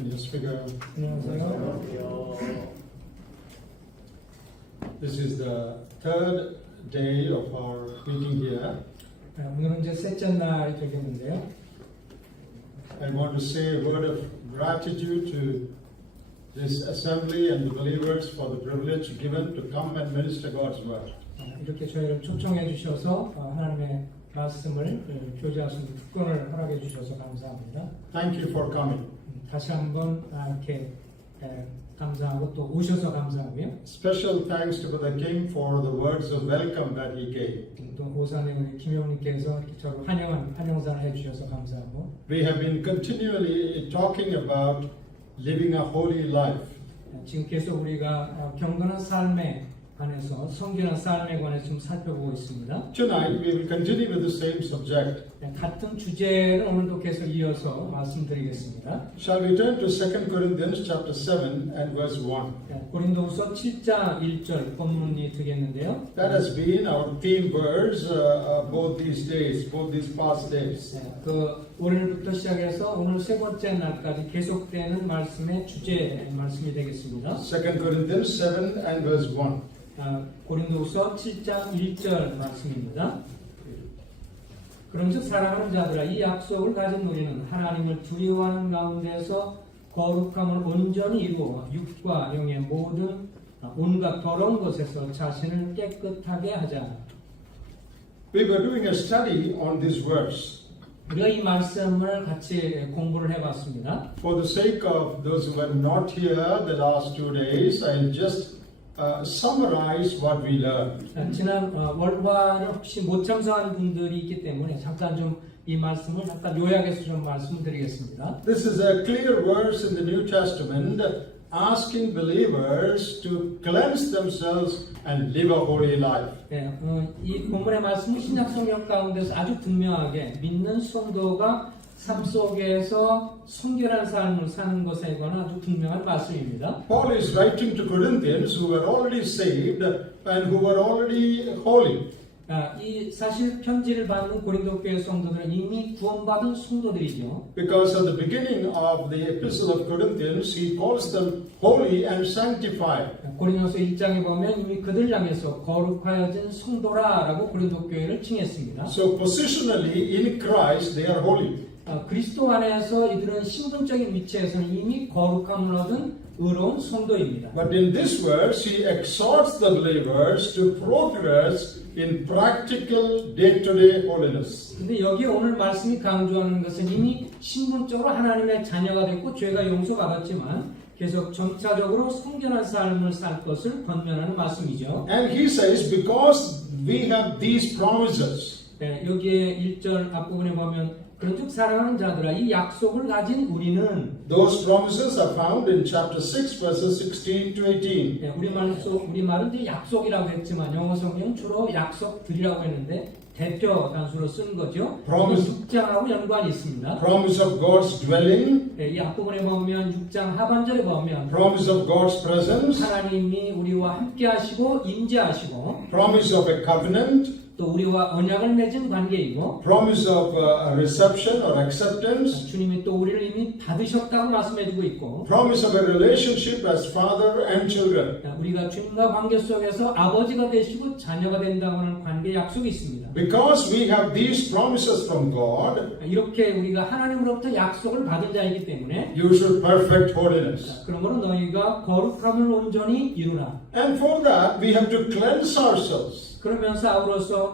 Can you speak? 안녕하세요. This is the third day of our meeting here. 오늘은 이제 셋째 날이 되겠는데요. I want to say a word of gratitude to this assembly and the believers for the privilege given to come and minister God's word. 이렇게 저희를 초청해 주셔서 하나님의 말씀을 교제할 수 있는 특권을 허락해 주셔서 감사합니다. Thank you for coming. 다시 한번 이렇게 감사하고 또 오셔서 감사하고요. Special thanks to Brother King for the words of welcome that he gave. 또 오산의 우리 김용님께서 저를 환영사를 해주셔서 감사하고. We have been continually talking about living a holy life. 지금 계속 우리가 경건한 삶에 관해서 성결한 삶에 관해서 좀 살펴보고 있습니다. Tonight we will continue with the same subject. 같은 주제를 오늘도 계속 이어서 말씀드리겠습니다. Shall we turn to 2 Corinthians chapter 7 and verse 1? 고린도후서 7장 1절 본문이 되겠는데요. That has been our theme verse both these days, both these past days. 오늘부터 시작해서 오늘 세 번째 날까지 계속되는 말씀의 주제 말씀이 되겠습니다. 2 Corinthians 7 and verse 1. 고린도후서 7장 1절 말씀입니다. 그런즉 사랑하는 자들아 이 약속을 가진 우리는 하나님을 두려워하는 가운데서 거룩함을 온전히 이루어 육과 영의 모든 온갖 더러운 것에서 자신을 깨끗하게 하자. We were doing a study on this verse. 우리가 이 말씀을 같이 공부를 해봤습니다. For the sake of those who were not here the last 2 days, I'll just summarize what we learned. 지난 월화를 혹시 못 참석한 분들이 있기 때문에 잠깐 좀 이 말씀을 잠깐 요약해서 좀 말씀드리겠습니다. This is a clear verse in the New Testament asking believers to cleanse themselves and live a holy life. 이 본문의 말씀은 신약 성경 가운데서 아주 분명하게 믿는 성도가 삶 속에서 성결한 삶을 사는 것에 관한 아주 분명한 말씀입니다. Paul is writing to Corinthians who were already saved and who were already holy. 이 사실 편지를 받는 고린도 교회 성도들은 이미 구원받은 성도들이죠. Because at the beginning of the epistle of Corinthians, he calls them holy and sanctified. 고린도서 1장에 보면 이미 그들 향해서 거룩하여진 성도라라고 고린도 교회를 칭했습니다. So positionally in Christ, they are holy. 그리스도 안에서 이들은 신분적인 위치에서는 이미 거룩함을 얻은 의로운 성도입니다. But in this verse, he exhorts the believers to progress in practical day-to-day holiness. 근데 여기 오늘 말씀이 강조하는 것은 이미 신분적으로 하나님의 자녀가 됐고 죄가 용서받았지만 계속 점차적으로 성결한 삶을 살 것을 권면하는 말씀이죠. And he says, because we have these promises, 여기에 1절 앞부분에 보면 그런즉 사랑하는 자들아 이 약속을 가진 우리는 those promises are found in chapter 6 verses 16 to 18. 우리말은 이제 약속이라고 했지만 영어 성경은 주로 약속들이라고 했는데 대표 단수로 쓴 거죠. Promise. 6장하고 연관이 있습니다. Promise of God's dwelling, 이 앞부분에 보면 6장 하반절에 보면 promise of God's presence, 하나님이 우리와 함께 하시고 임재하시고 promise of a covenant, 또 우리와 언약을 맺은 관계이고 promise of a reception or acceptance, 주님이 또 우리를 이미 받으셨다고 말씀해주고 있고 promise of a relationship as father and children. 우리가 주님과 관계 속에서 아버지가 되시고 자녀가 된다고 하는 관계 약속이 있습니다. Because we have these promises from God, 이렇게 우리가 하나님으로부터 약속을 받은 자이기 때문에 you should perfect holiness. 그러므로 너희가 거룩함을 온전히 이루라. And for that, we have to cleanse ourselves 그러면서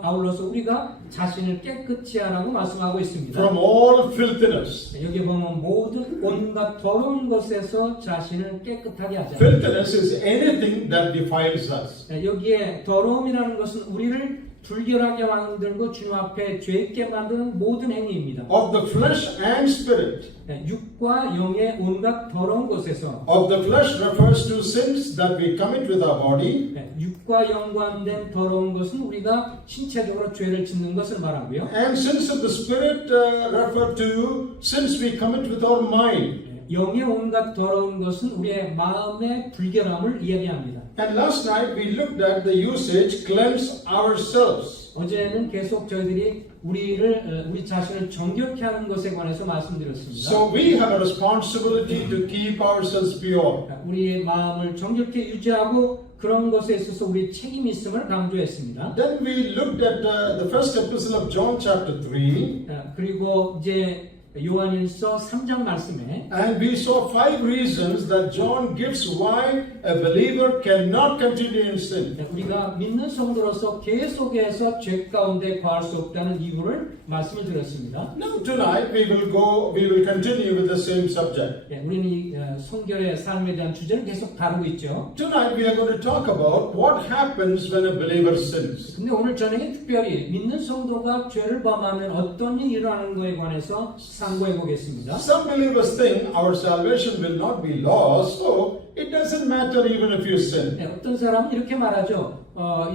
아울러서 우리가 자신을 깨끗이 하라고 말씀하고 있습니다. from all filthiness. 여기 보면 모든 온갖 더러운 것에서 자신을 깨끗하게 하자. Filthiness is anything that defiles us. 여기에 더러움이라는 것은 우리를 불결하게 만들고 주님 앞에 죄 있게 만드는 모든 행위입니다. Of the flesh and spirit. 육과 영의 온갖 더러운 것에서 Of the flesh refers to sins that we commit with our body. 육과 연관된 더러운 것은 우리가 신체적으로 죄를 짓는 것을 말하고요. And sins of the spirit refer to sins we commit with our mind. 영의 온갖 더러운 것은 우리의 마음의 불결함을 이야기합니다. And last night we looked at the usage cleanse ourselves. 어제는 계속 저희들이 우리 자신을 정결케 하는 것에 관해서 말씀드렸습니다. So we have a responsibility to keep ourselves pure. 우리의 마음을 정결케 유지하고 그런 것에 있어서 우리 책임이 있음을 강조했습니다. Then we looked at the first epistle of John chapter 3. 그리고 이제 요한일서 3장 말씀에 And we saw 5 reasons that John gives why a believer cannot continue in sin. 우리가 믿는 성도로서 계속해서 죄 가운데 거할 수 없다는 이유를 말씀을 드렸습니다. Now tonight we will continue with the same subject. 우리는 이 성결의 삶에 대한 주제를 계속 다루고 있죠. Tonight we are going to talk about what happens when a believer sins. 근데 오늘 저녁에 특별히 믿는 성도가 죄를 범하면 어떤 일이 일어나는 거에 관해서 상고해 보겠습니다. Some believers think our salvation will not be lost, so it doesn't matter even if you sin. 어떤 사람은 이렇게 말하죠.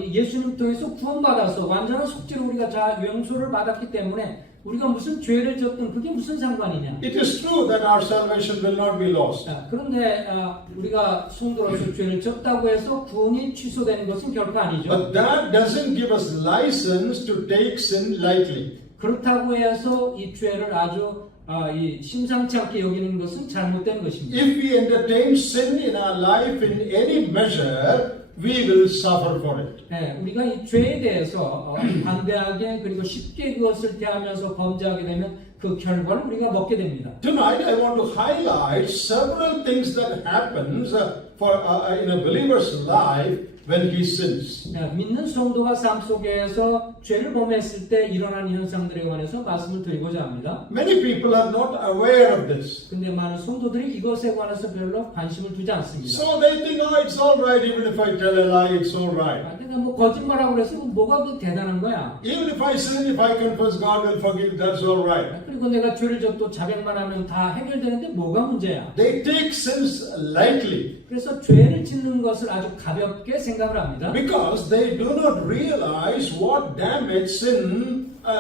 이 예수님 통해서 구원받아서 완전한 속죄로 우리가 용서를 받았기 때문에 우리가 무슨 죄를 졌든 그게 무슨 상관이냐. It is true that our salvation will not be lost. 그런데 우리가 성도로서 죄를 졌다고 해서 구원이 취소되는 것은 결코 아니죠. But that doesn't give us license to take sin lightly. 그렇다고 해서 이 죄를 아주 이 심상치 않게 여기는 것은 잘못된 것입니다. If we entertain sin in our life in any measure, we will suffer for it. 우리가 이 죄에 대해서 담대하게 그리고 쉽게 그것을 대하면서 범죄하게 되면 그 결과를 우리가 먹게 됩니다. Tonight I want to highlight several things that happens in a believer's life when he sins. 믿는 성도가 삶 속에서 죄를 범했을 때 일어나는 현상들에 관해서 말씀을 드리고자 합니다. Many people are not aware of this. 근데 많은 성도들이 이것에 관해서 별로 관심을 두지 않습니다. So they think, oh, it's all right, even if I tell a lie, it's all right. 그러니까 뭐 거짓말하고 그래서 뭐가 그 대단한 거야. Even if I sin, if I confess, God will forgive, that's all right. 그리고 내가 죄를 져도 자백만 하면 다 해결되는데 뭐가 문제야. They take sins lightly 그래서 죄를 짓는 것을 아주 가볍게 생각을 합니다. because they do not realize what damage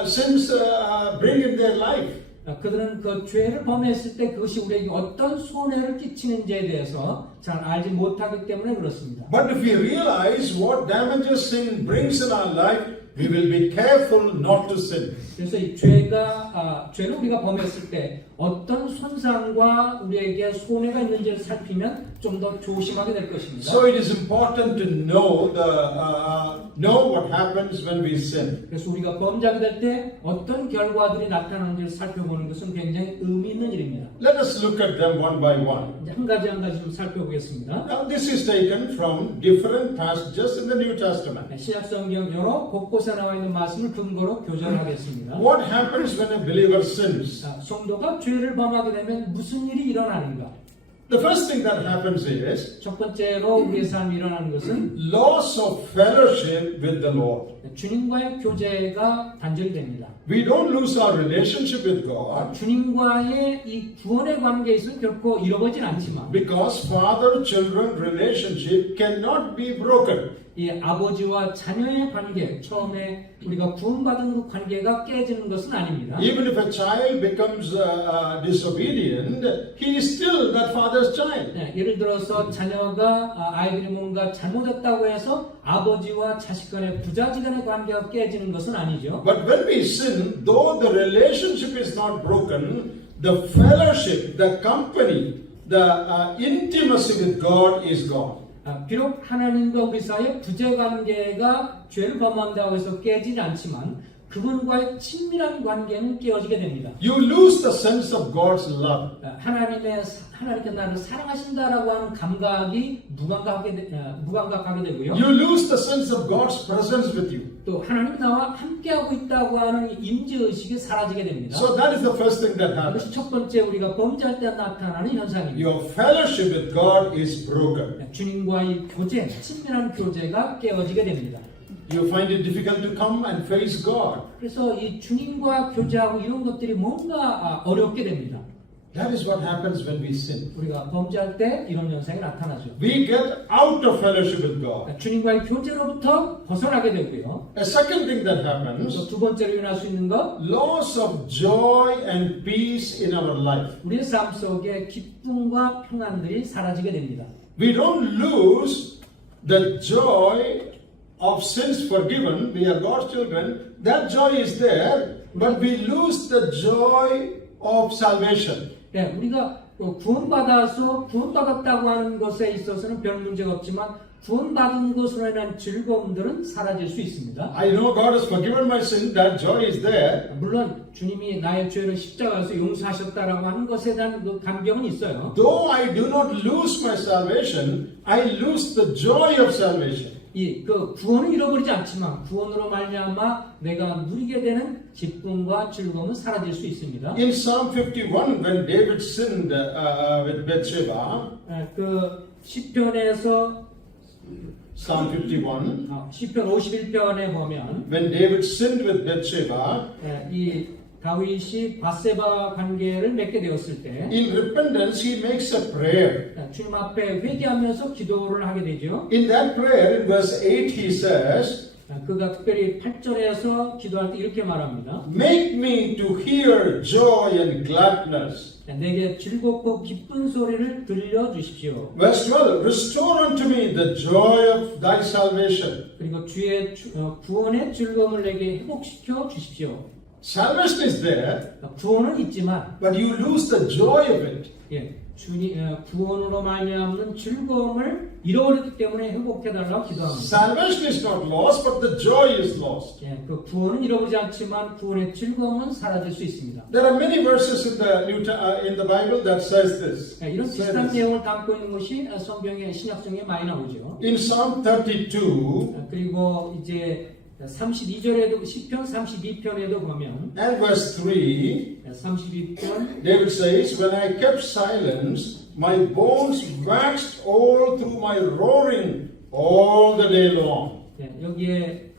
sins bring in their life. 그들은 그 죄를 범했을 때 그것이 우리에게 어떤 손해를 끼치는지에 대해서 잘 알지 못하기 때문에 그렇습니다. But if we realize what damages sin brings in our life, we will be careful not to sin. 그래서 이 죄를 우리가 범했을 때 어떤 손상과 우리에게 손해가 있는지를 살피면 좀 더 조심하게 될 것입니다. So it is important to know what happens when we sin. 그래서 우리가 범죄하게 될 때 어떤 결과들이 나타나는지를 살펴보는 것은 굉장히 의미 있는 일입니다. Let us look at them one by one. 이제 한 가지 좀 살펴보겠습니다. Now this is taken from different passages in the New Testament. 신약 성경 여러 곳곳에 나와 있는 말씀을 근거로 교절하겠습니다. What happens when a believer sins? 성도가 죄를 범하게 되면 무슨 일이 일어나는가? The first thing that happens is 첫 번째로 우리의 삶이 일어나는 것은 loss of fellowship with the Lord. 주님과의 교제가 단절이 됩니다. We don't lose our relationship with God 주님과의 이 구원의 관계에 있어서 결코 잃어버리진 않지만 because father-children relationship cannot be broken. 이 아버지와 자녀의 관계, 처음에 우리가 구원받은 그 관계가 깨지는 것은 아닙니다. Even if a child becomes disobedient, he is still that father's child. 예를 들어서 자녀가 아이들이 뭔가 잘못했다고 해서 아버지와 자식 간의 부자지간의 관계가 깨지는 것은 아니죠. But when we sin, though the relationship is not broken, the fellowship, the company, the intimacy with God is gone. 비록 하나님과 우리 사이의 부재관계가 죄를 범한다고 해서 깨지지 않지만 그분과의 친밀한 관계는 깨어지게 됩니다. You lose the sense of God's love. 하나님께서 나를 사랑하신다라고 하는 감각이 무감각하게 되고요. You lose the sense of God's presence with you. 또 하나님 나와 함께하고 있다고 하는 임재의식이 사라지게 됩니다. So that is the first thing that happens. 그것이 첫 번째 우리가 범죄할 때 나타나는 현상입니다. Your fellowship with God is broken. 주님과의 교제, 친밀한 교제가 깨어지게 됩니다. You find it difficult to come and face God. 그래서 이 주님과 교제하고 이런 것들이 뭔가 어렵게 됩니다. That is what happens when we sin. 우리가 범죄할 때 이런 현상이 나타나죠. We get out of fellowship with God. 주님과의 교제로부터 벗어나게 되고요. A second thing that 또 happens, 두 번째로 일어날 수 있는 것, loss of joy and peace in our life. 우리의 삶 속에 기쁨과 평안들이 사라지게 됩니다. We don't lose the joy of sins forgiven, we are God's children, that joy is there, but we lose the joy of salvation. 네, 우리가 구원받아서 구원받았다고 하는 것에 있어서는 별 문제가 없지만 구원받은 것으로 인한 즐거움들은 사라질 수 있습니다. I know God has forgiven my sin, that joy is there. 물론 주님이 나의 죄를 십자가에서 용서하셨다라고 하는 것에 대한 그 감격은 있어요. Though I do not lose my salvation, I lose the joy of salvation. 그 구원은 잃어버리지 않지만 구원으로 말미암아 내가 누리게 되는 기쁨과 즐거움은 사라질 수 있습니다. In Psalm 51, when David sinned with Bathsheba, 그 시편에서 Psalm 51, 시편 51편에 보면 when David sinned with Bathsheba, 이 다윗이 바세바 관계를 맺게 되었을 때 in repentance he makes a prayer. 주님 앞에 회개하면서 기도를 하게 되죠. In that prayer, in verse 8, he says, 그가 특별히 8절에서 기도할 때 이렇게 말합니다. Make me to hear joy and gladness. 내게 즐겁고 기쁜 소리를 들려주십시오. Verse 12, Restore unto me the joy of thy salvation. 그리고 주의 구원의 즐거움을 내게 회복시켜 주십시오. Salvation is there, 구원은 있지만 but you lose the joy of it. 구원으로 말미암는 즐거움을 잃어버렸기 때문에 회복해달라고 기도합니다. Salvation is not lost, but the joy is lost. 그 구원은 잃어버리지 않지만 구원의 즐거움은 사라질 수 있습니다. There are many verses in the Bible that says this. 이런 비슷한 내용을 담고 있는 것이 성경의 신약성에 많이 나오죠. In Psalm 32, 그리고 이제 32절에도 시편 32편에도 보면 and verse 3, 32편 David says, When I kept silence, my bones waxed all through my roaring all the day long. 여기에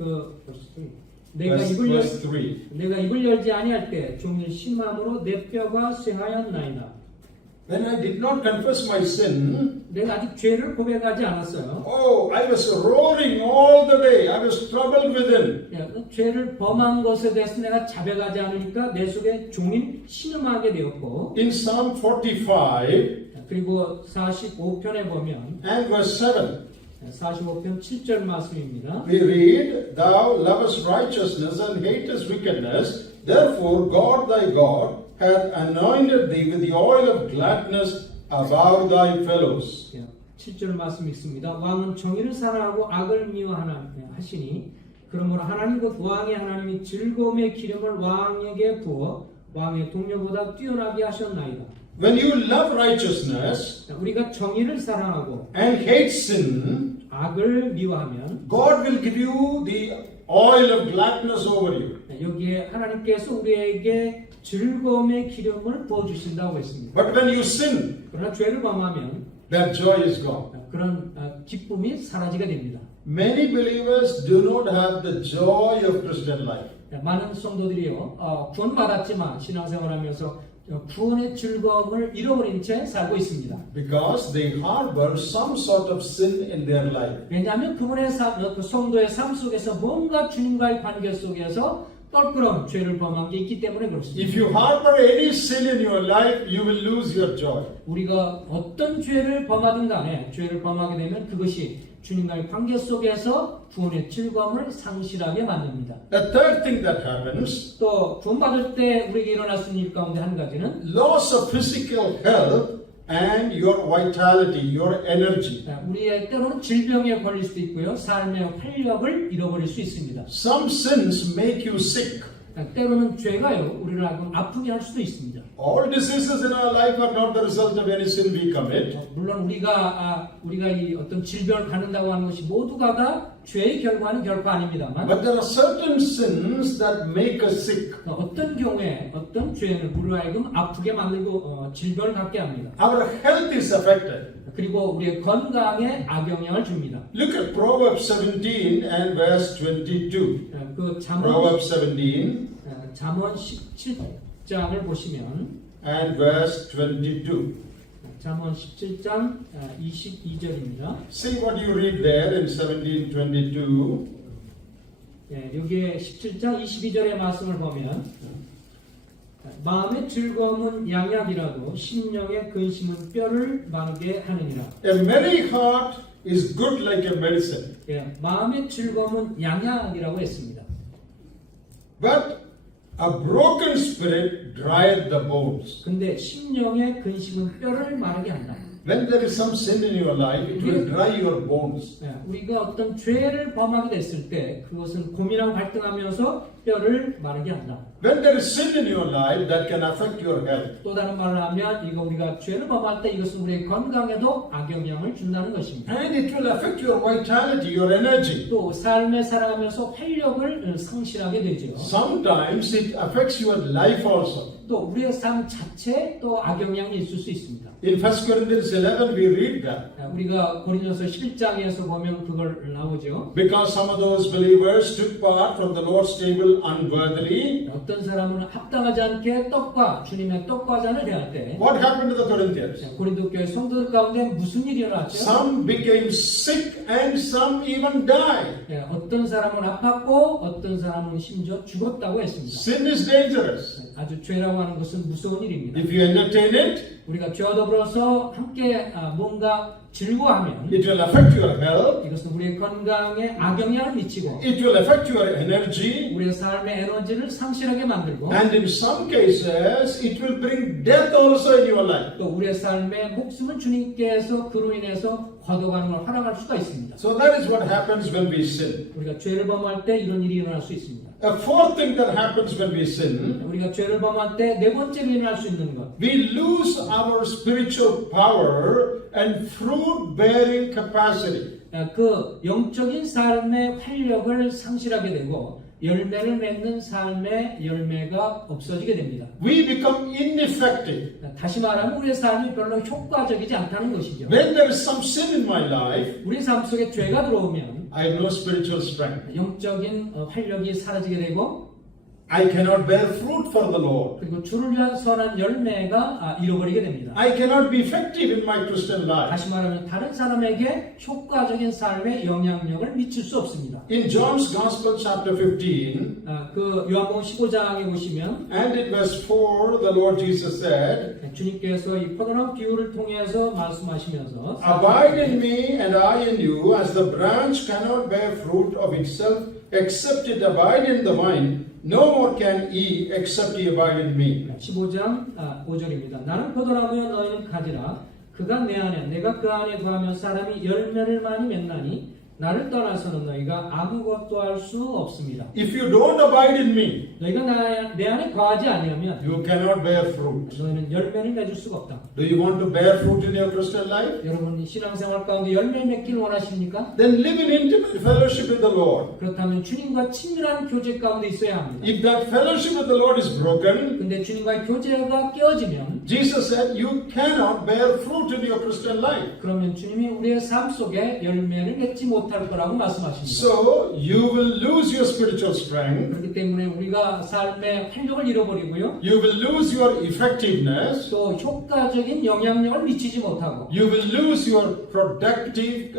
내가 입을 열지 아니할 때 종일 심함으로 내 뼈가 쇠하였나이다. When I did not confess my sin, 내가 아직 죄를 고백하지 않았어요. oh, I was roaring all the day. I was troubled within. 죄를 범한 것에 대해서 내가 자백하지 않으니까 내 속에 종일 신음하게 되었고. In Psalm 45, 그리고 45편에 보면 and verse 7, 45편 7절 말씀입니다. we read, Thou lovest righteousness and hatest wickedness. Therefore, God thy God hath anointed thee with the oil of gladness above thy fellows. 7절 말씀 읽습니다. 왕은 정의를 사랑하고 악을 미워하시니 그러므로 하나님 곧 왕의 하나님이 즐거움의 기름을 왕에게 부어 왕의 동료보다 뛰어나게 하셨나이다. When you love righteousness 우리가 정의를 사랑하고 and hate sin, 악을 미워하면 God will give you the oil of gladness over you. 여기에 하나님께서 우리에게 즐거움의 기름을 부어주신다고 했습니다. But when you sin, 그러나 죄를 범하면 that joy is gone. 그런 기쁨이 사라지게 됩니다. Many believers do not have the joy of Christian life. 많은 성도들이요 구원받았지만 신앙생활하면서 구원의 즐거움을 잃어버린 채 살고 있습니다. Because they harbor some sort of sin in their life. 왜냐하면 그 성도의 삶 속에서 뭔가 주님과의 관계 속에서 껄끄러운 죄를 범한 게 있기 때문에 그렇습니다. If you harbor any sin in your life, you will lose your joy. 우리가 어떤 죄를 범하든 간에 죄를 범하게 되면 그것이 주님과의 관계 속에서 구원의 즐거움을 상실하게 만듭니다. The third thing that happens, 또 구원받을 때 우리에게 일어날 수 있는 일 가운데 한 가지는 loss of physical health and your vitality, your energy. 우리의 때로는 질병에 걸릴 수도 있고요. 삶의 활력을 잃어버릴 수 있습니다. Some sins make you sick. 때로는 죄가요 우리를 아프게 할 수도 있습니다. All diseases in our life are not the result of any sin we commit. 물론 우리가 이 어떤 질병을 갖는다고 하는 것이 모두가 다 죄의 결과는 결코 아닙니다만. But there are certain sins that make us sick. 어떤 경우에 어떤 죄는 우리로 하여금 아프게 만들고 질병을 갖게 합니다. Our health is affected. 그리고 우리의 건강에 악영향을 줍니다. Look at Proverbs 17 and verse 22. 그 Proverbs 17 잠언 17장을 보시면 and verse 22. 잠언 17장 22절입니다. See what you read there in 17:22. 여기에 17장 22절의 말씀을 보면 마음의 즐거움은 양약이라도 심령의 근심은 뼈를 마르게 하느니라. A merry heart is good like a medicine. 예, 마음의 즐거움은 양약이라고 했습니다. But a broken spirit drieth the bones. 근데 심령의 근심은 뼈를 마르게 한다. When there is some sin in your life, it will dry your bones. 예, 우리가 어떤 죄를 범하게 됐을 때 그것은 고민하고 갈등하면서 뼈를 마르게 한다. When there is sin in your life, that can affect your health. 또 다른 말로 하면 이거 우리가 죄를 범할 때 이것은 우리의 건강에도 악영향을 준다는 것입니다. And it will affect your vitality, your energy. 또 삶에 살아가면서 활력을 상실하게 되죠. Sometimes it affects your life also. 또 우리의 삶 자체에 또 악영향이 있을 수 있습니다. In 1 Corinthians 11, we read that. 우리가 고린도서 11장에서 보면 그걸 나오죠. Because some of those believers took part from the Lord's table unworthily. 어떤 사람은 합당하지 않게 떡과 주님의 떡과 잔을 대할 때 What happened to the Corinthians? 고린도 교회 성도들 가운데 무슨 일이 일어났죠? Some became sick and some even died. 어떤 사람은 아팠고 어떤 사람은 심지어 죽었다고 했습니다. Sin is dangerous. 아주 죄라고 하는 것은 무서운 일입니다. If you entertain it, 우리가 죄와 더불어서 함께 뭔가 즐거워하면 it will affect your health. 이것은 우리의 건강에 악영향을 미치고 It will affect your energy. 우리의 삶의 에너지를 상실하게 만들고 And in some cases, it will bring death also in your life. 또 우리의 삶의 목숨을 주님께서 그로 인해서 거둬가는 걸 허락할 수가 있습니다. So that is what happens when we sin. 우리가 죄를 범할 때 이런 일이 일어날 수 있습니다. A fourth thing that happens when we sin, 우리가 죄를 범할 때 네 번째로 일어날 수 있는 것. we lose our spiritual power and fruit-bearing capacity. 그 영적인 삶의 활력을 상실하게 되고 열매를 맺는 삶의 열매가 없어지게 됩니다. We become ineffective. 다시 말하면 우리의 삶이 별로 효과적이지 않다는 것이죠. When there is some sin in my life, 우리 삶 속에 죄가 들어오면 I have no spiritual strength. 영적인 활력이 사라지게 되고 I cannot bear fruit for the Lord. 그리고 주를 위한 선한 열매가 잃어버리게 됩니다. I cannot be effective in my Christian life. 다시 말하면 다른 사람에게 효과적인 삶에 영향력을 미칠 수 없습니다. In John's Gospel, chapter 15, 그 요한복음 15장에 보시면 and in verse 4, the Lord Jesus said, 주님께서 이 포도나무 비유를 통해서 말씀하시면서 Abide in me and I in you, as the branch cannot bear fruit of itself except it abide in the vine. No more can ye except ye abide in me. 15장 5절입니다. 나는 포도나무여 너희는 가지라. 그가 내 안에 내가 그 안에 거하면 사람이 열매를 많이 맺나니 나를 떠나서는 너희가 아무것도 할 수 없습니다. If you don't abide in me, 너희가 내 안에 거하지 아니하면 you cannot bear fruit. 너희는 열매를 맺을 수가 없다. Do you want to bear fruit in your Christian life? 여러분 신앙생활 가운데 열매를 맺기를 원하십니까? Then live in intimate fellowship with the Lord. 그렇다면 주님과 친밀한 교제 가운데 있어야 합니다. If that fellowship with the Lord is broken, 근데 주님과의 교제가 깨어지면 Jesus said you cannot bear fruit in your Christian life. 그러면 주님이 우리의 삶 속에 열매를 맺지 못할 거라고 말씀하십니다. So you will lose your spiritual strength. 그렇기 때문에 우리가 삶의 활력을 잃어버리고요. You will lose your effectiveness. 또 효과적인 영향력을 미치지 못하고 You will lose your productivity,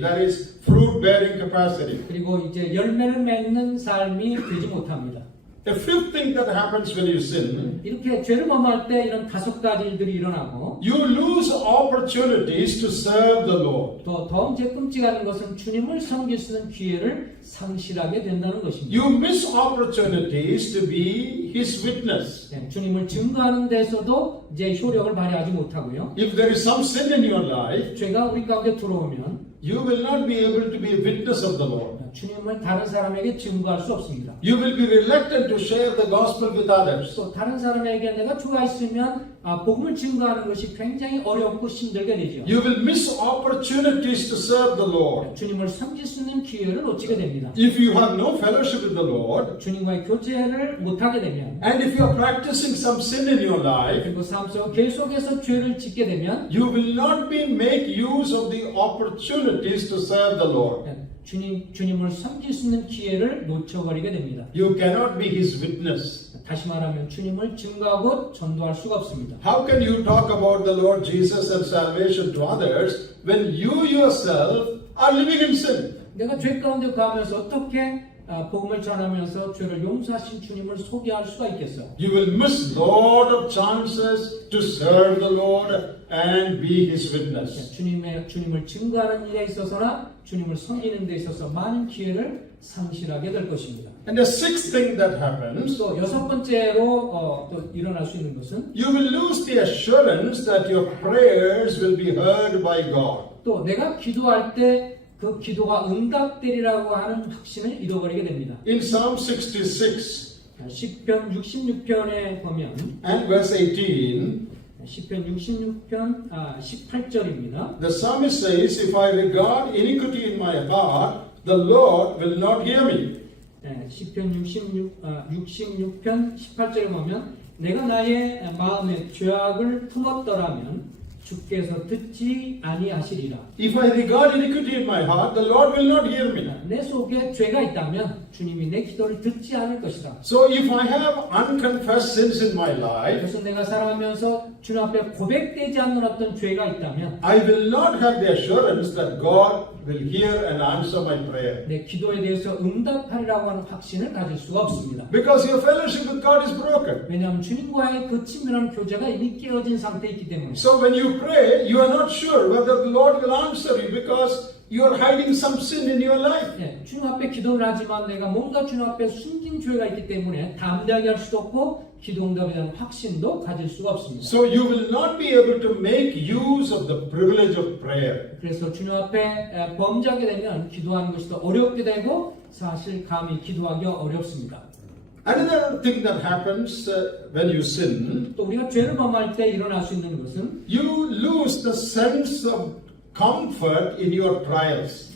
that is fruit-bearing capacity. 그리고 이제 열매를 맺는 삶이 되지 못합니다. A fifth thing that happens when you sin, 이렇게 죄를 범할 때 이런 다섯 가지 일들이 일어나고 you lose opportunities to serve the Lord. 또 더 이제 끔찍한 것은 주님을 섬길 수 있는 기회를 상실하게 된다는 것입니다. You miss opportunities to be His witness. 주님을 증거하는 데서도 이제 효력을 발휘하지 못하고요. If there is some sin in your life, 죄가 우리 가운데 들어오면 you will not be able to be a witness of the Lord. 주님을 다른 사람에게 증거할 수 없습니다. You will be reluctant to share the gospel with others. 또 다른 사람에게 내가 주가 있으면 복음을 증거하는 것이 굉장히 어렵고 힘들게 되죠. You will miss opportunities to serve the Lord. 주님을 섬길 수 있는 기회를 놓치게 됩니다. If you have no fellowship with the Lord, 주님과의 교제를 못하게 되면 and if you are practicing some sin in your life, 그리고 삶 속 계속해서 죄를 짓게 되면 you will not make use of the opportunities to serve the Lord. 주님을 섬길 수 있는 기회를 놓쳐버리게 됩니다. You cannot be His witness. 다시 말하면 주님을 증거하고 전도할 수가 없습니다. How can you talk about the Lord Jesus and salvation to others when you yourself are living in sin? 내가 죄 가운데 거하면서 어떻게 복음을 전하면서 죄를 용서하신 주님을 소개할 수가 있겠어요? You will miss lot of chances to serve the Lord and be his witness. 주님을 증거하는 일에 있어서나 주님을 섬기는 데 있어서 많은 기회를 상실하게 될 것입니다. And the sixth thing that happens, 또 여섯 번째로 또 일어날 수 있는 것은 you will lose the assurance that your prayers will be heard by God. 또 내가 기도할 때 그 기도가 응답되리라고 하는 확신을 잃어버리게 됩니다. In Psalm 66 시편 66편에 보면 and verse 18, 시편 66편 18절입니다. the psalmist says, if I regard iniquity in my heart, the Lord will not hear me. 시편 66편 18절에 보면 내가 나의 마음에 죄악을 품었더라면 주께서 듣지 아니하시리라. If I regard iniquity in my heart, the Lord will not hear me. 내 속에 죄가 있다면 주님이 내 기도를 듣지 않을 것이다. So if I have unconfessed sins in my life, 그래서 내가 살아가면서 주님 앞에 고백되지 않는 어떤 죄가 있다면 I will not have the assurance that God will hear and answer my prayer. 내 기도에 대해서 응답하리라고 하는 확신을 가질 수가 없습니다. Because your fellowship with God is broken. 왜냐하면 주님과의 그 친밀한 교제가 이미 깨어진 상태에 있기 때문에. So when you pray, you are not sure whether the Lord will answer you because you are hiding some sin in your life. 주님 앞에 기도를 하지만 내가 뭔가 주님 앞에 숨긴 죄가 있기 때문에 담대하게 할 수도 없고 기도 응답에 대한 확신도 가질 수가 없습니다. So you will not be able to make use of the privilege of prayer. 그래서 주님 앞에 범죄하게 되면 기도하는 것이 더 어렵게 되고 사실 감히 기도하기 어렵습니다. Another thing that happens when you sin, 또 우리가 죄를 범할 때 일어날 수 있는 것은 you lose the sense of comfort in your trials.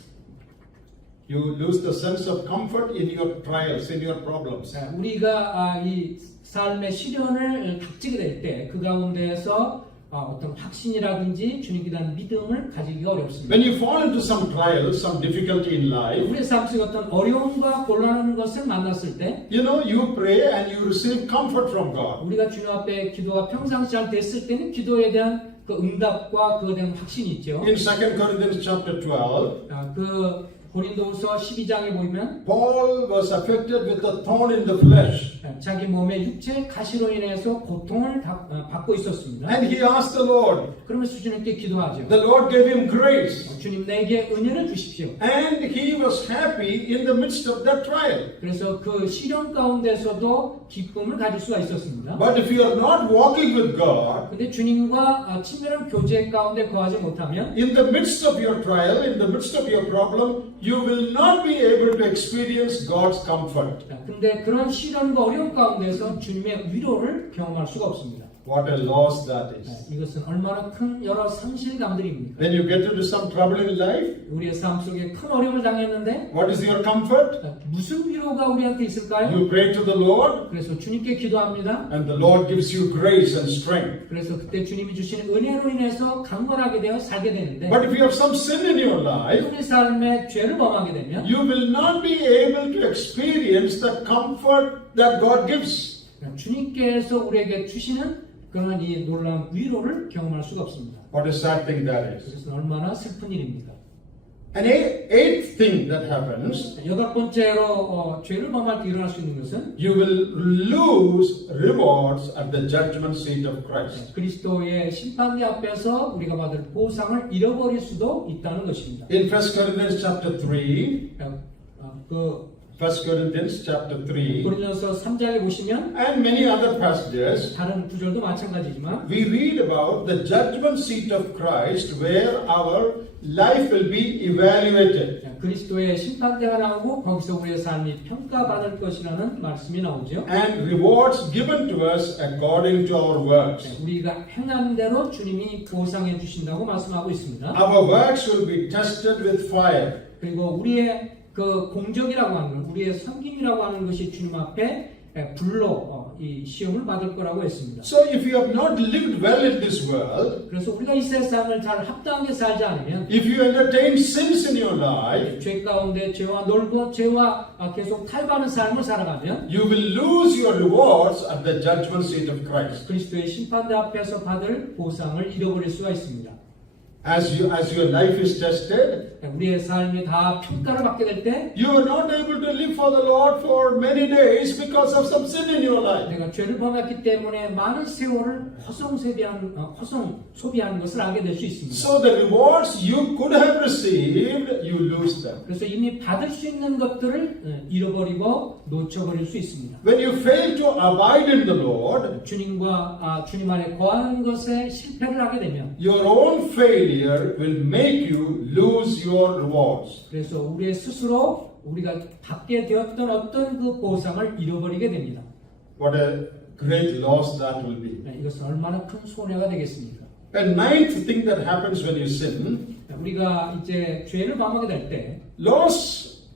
You lose the sense of comfort in your trials, in your problems. 우리가 이 삶의 시련을 닥치게 될 때 그 가운데에서 어떤 확신이라든지 주님께 대한 믿음을 가지기가 어렵습니다. When you fall into some trials, some difficulty in life, 우리의 삶 속에 어떤 어려움과 곤란한 것을 만났을 때 you know, you pray and you receive comfort from God. 우리가 주님 앞에 기도가 평상시 잘 됐을 때는 기도에 대한 그 응답과 그에 대한 확신이 있죠. In 2 Corinthians chapter 12, 그 고린도후서 12장에 보면 Paul was affected with a thorn in the flesh. 자기 몸에 육체 가시로 인해서 고통을 받고 있었습니다. And he asked the Lord. 그러면서 주님께 기도하죠. The Lord gave him grace. 주님 내게 은혜를 주십시오. And he was happy in the midst of that trial. 그래서 그 시련 가운데서도 기쁨을 가질 수가 있었습니다. But if you are not walking with God, 근데 주님과 친밀한 교제 가운데 거하지 못하면 in the midst of your trial, in the midst of your problem, you will not be able to experience God's comfort. 근데 그런 시련과 어려움 가운데서 주님의 위로를 경험할 수가 없습니다. What a loss that is. 이것은 얼마나 큰 여러 상실감들입니까? When you get into some trouble in life, 우리의 삶 속에 큰 어려움을 당했는데 what is your comfort? 무슨 위로가 우리한테 있을까요? You pray to the Lord, 그래서 주님께 기도합니다. and the Lord gives you grace and strength. 그래서 그때 주님이 주시는 은혜로 인해서 강건하게 되어 살게 되는데 But if you have some sin in your life, 우리 삶에 죄를 범하게 되면 you will not be able to experience the comfort that God gives. 주님께서 우리에게 주시는 그런 이 놀라운 위로를 경험할 수가 없습니다. What a sad thing that is. 그래서 얼마나 슬픈 일입니까? An eighth thing that happens, 여덟 번째로 죄를 범할 때 일어날 수 있는 것은 you will lose rewards at the judgment seat of Christ. 그리스도의 심판대 앞에서 우리가 받을 보상을 잃어버릴 수도 있다는 것입니다. In 1 Corinthians chapter 3, 그 1 Corinthians chapter 3, 고린도서 3장에 보시면 and many other passages, 다른 구절도 마찬가지지만 we read about the judgment seat of Christ where our life will be evaluated. 그리스도의 심판대가 나오고 거기서 우리의 삶이 평가받을 것이라는 말씀이 나오죠. And rewards given to us according to our works. 우리가 행한 대로 주님이 보상해 주신다고 말씀하고 있습니다. Our works will be tested with fire. 그리고 우리의 그 공적이라고 하는 것, 우리의 섬김이라고 하는 것이 주님 앞에 불로 이 시험을 받을 거라고 했습니다. So if you have not lived well in this world, 그래서 우리가 이 세상을 잘 합당하게 살지 않으면 if you entertain sins in your life, 죄 가운데 죄와 놀고 죄와 계속 탈바하는 삶을 살아가면 you will lose your rewards at the judgment seat of Christ. 그리스도의 심판대 앞에서 받을 보상을 잃어버릴 수가 있습니다. As your life is tested, 우리의 삶이 다 평가를 받게 될 때 you are not able to live for the Lord for many days because of some sin in your life. 내가 죄를 범했기 때문에 많은 세월을 허송 소비하는 것을 알게 될 수 있습니다. So the rewards you could have received, you lose them. 그래서 이미 받을 수 있는 것들을 잃어버리고 놓쳐버릴 수 있습니다. When you fail to abide in the Lord, 주님 안에 거하는 것에 실패를 하게 되면 your own failure will make you lose your rewards. 그래서 우리의 스스로 우리가 받게 되었던 어떤 그 보상을 잃어버리게 됩니다. What a great loss that will be. 이것은 얼마나 큰 손해가 되겠습니까? A ninth thing that happens when you sin, 우리가 이제 죄를 범하게 될 때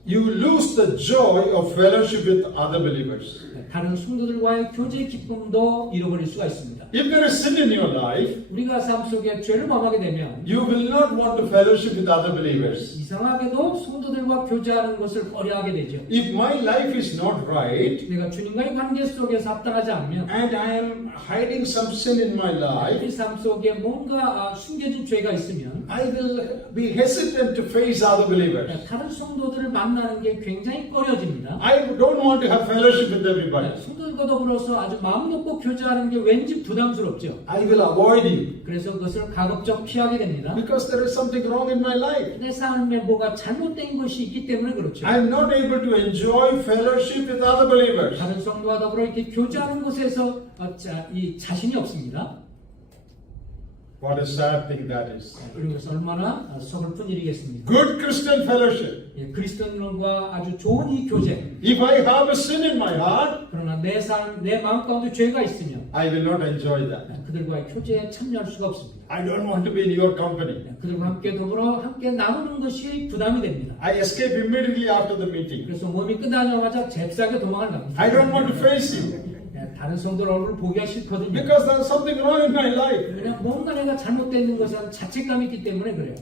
you lose the joy of fellowship with other believers. 다른 성도들과의 교제의 기쁨도 잃어버릴 수가 있습니다. If there is sin in your life, 우리가 삶 속에 죄를 범하게 되면 you will not want to fellowship with other believers. 이상하게도 성도들과 교제하는 것을 꺼려하게 되죠. If my life is not right, 내가 주님과의 관계 속에서 합당하지 않으면 and I am hiding some sin in my life, 이 삶 속에 뭔가 숨겨진 죄가 있으면 I will be hesitant to face other believers. 다른 성도들을 만나는 게 굉장히 꺼려집니다. I don't want to have fellowship with everybody. 성도들과 더불어서 아주 마음 놓고 교제하는 게 왠지 부담스럽죠. I will avoid you 그래서 그것을 가급적 피하게 됩니다. because there is something wrong in my life. 내 삶에 뭐가 잘못된 것이 있기 때문에 그렇죠. I am not able to enjoy fellowship with other believers. 다른 성도와 더불어 이렇게 교제하는 것에서 이 자신이 없습니다. What a sad thing that is. 그런 것은 얼마나 서글픈 일이겠습니까? Good Christian fellowship. 그리스도인과 아주 좋은 이 교제. If I have a sin in my heart, 그러나 내 마음 가운데 죄가 있으면 I will not enjoy that. 그들과의 교제에 참여할 수가 없습니다. I don't want to be in your company. 그들과 함께 더불어 함께 나누는 것이 부담이 됩니다. I escape immediately after the meeting. 그래서 모임이 끝나자마자 잽싸게 도망을 갑니다. I don't want to face you 다른 성도들 얼굴을 보기가 싫거든요. because there's something wrong in my life. 그냥 뭔가 내가 잘못되는 것은 자책감이 있기 때문에 그래요.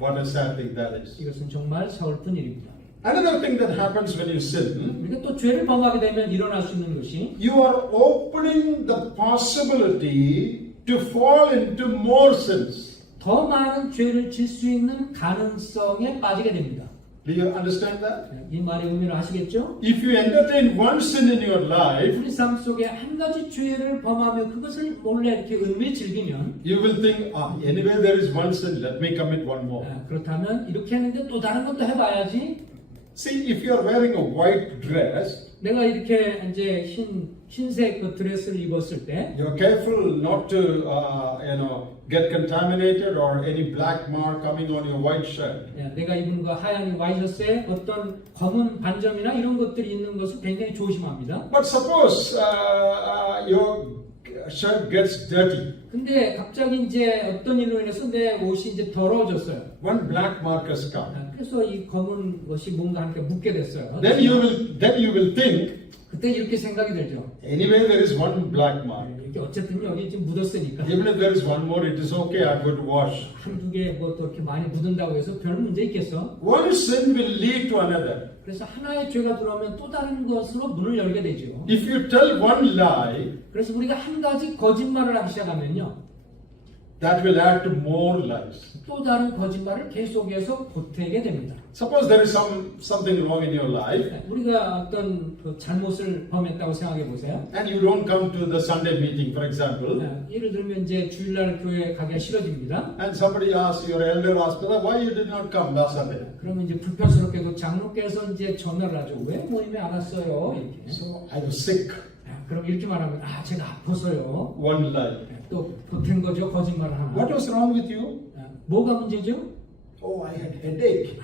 What a sad thing that is. 이것은 정말 서글픈 일입니다. Another thing that happens when you sin, 우리가 또 죄를 범하게 되면 일어날 수 있는 것이 you are opening the possibility to fall into more sins. 더 많은 죄를 질 수 있는 가능성에 빠지게 됩니다. Do you understand that? 이 말의 의미를 아시겠죠? If you entertain one sin in your life, 우리 삶 속에 한 가지 죄를 범하며 그것을 몰래 이렇게 은밀히 즐기면 you will think, anyway there is one sin, let me commit one more. 그렇다면 이렇게 했는데 또 다른 것도 해봐야지. See, if you are wearing a white dress, 내가 이렇게 이제 흰색 그 드레스를 입었을 때 you're careful not to, get contaminated or any black mark coming on your white shirt. 내가 입은 그 하얀 와이셔츠에 어떤 검은 반점이나 이런 것들이 있는 것을 굉장히 조심합니다. But suppose your shirt gets dirty. 근데 갑자기 이제 어떤 일로 인해서 내 옷이 이제 더러워졌어요. One black mark has come. 그래서 이 검은 것이 뭔가 함께 묻게 됐어요. Then you will think, 그때 이렇게 생각이 들죠. anyway there is one black mark. 이게 어쨌든 여기 지금 묻었으니까 Even if there is one more, it is okay. I'm going to wash. 한두 개 뭐 또 이렇게 많이 묻은다고 해서 별 문제 있겠어? One sin will lead to another. 그래서 하나의 죄가 들어오면 또 다른 것으로 문을 열게 되죠. If you tell one lie, 그래서 우리가 한 가지 거짓말을 하기 시작하면요. that will add to more lies. 또 다른 거짓말을 계속해서 보태게 됩니다. Suppose there is something wrong in your life, 우리가 어떤 그 잘못을 범했다고 생각해 보세요. and you don't come to the Sunday meeting, for example, 예를 들면 이제 주일날 교회 가기가 싫어집니다. and somebody asks, your elder asks, why you did not come last Sunday? 그러면 이제 불편스럽게도 장로께서 이제 전화를 하죠. 왜 모임에 안 왔어요? 이렇게. So I was sick. 그럼 이렇게 말하면 제가 아파서요. One lie. 또 보탠 거죠. 거짓말을 하나. What was wrong with you? 뭐가 문제죠? Oh, I had headache.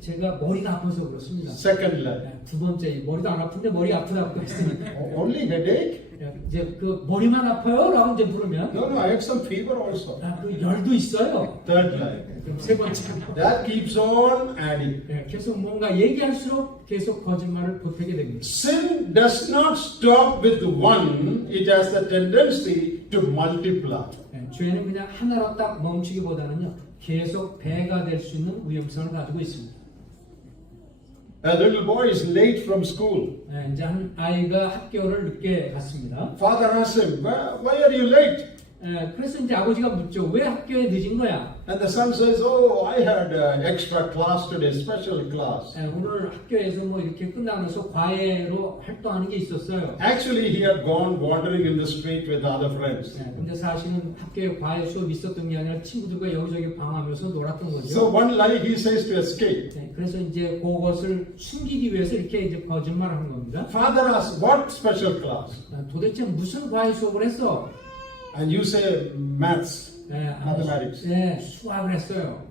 제가 머리가 아파서 그렇습니다. Second lie. 두 번째, 머리도 안 아픈데 머리 아프다고 했으니까. Only headache? 이제 그 머리만 아파요? 라고 이제 물으면 No, I had some fever also. 그 열도 있어요. Third lie. 그럼 세 번째. That keeps on adding. 계속 뭔가 얘기할수록 계속 거짓말을 보태게 됩니다. Sin does not stop with one, it has the tendency to multiply. 죄는 그냥 하나로 딱 멈추기보다는요, 계속 배가 될 수 있는 위험성을 가지고 있습니다. A little boy is late from school. 이제 한 아이가 학교를 늦게 갔습니다. Father asks him, why are you late? 그래서 이제 아버지가 묻죠. 왜 학교에 늦은 거야? And the son says, "Oh, I had extra class today, special class." 오늘 학교에서 뭐 이렇게 끝나면서 과외로 활동하는 게 있었어요. Actually, he had gone wandering in the street with other friends. 근데 사실은 학교에 과외 수업이 있었던 게 아니라 친구들과 여기저기 방황하면서 놀았던 거죠. So one lie he says to escape. 그래서 이제 그것을 숨기기 위해서 이렇게 이제 거짓말을 한 겁니다. Father asks, "What special class?" 도대체 무슨 과외 수업을 했어? And you say, "Maths, mathematics." 수학을 했어요.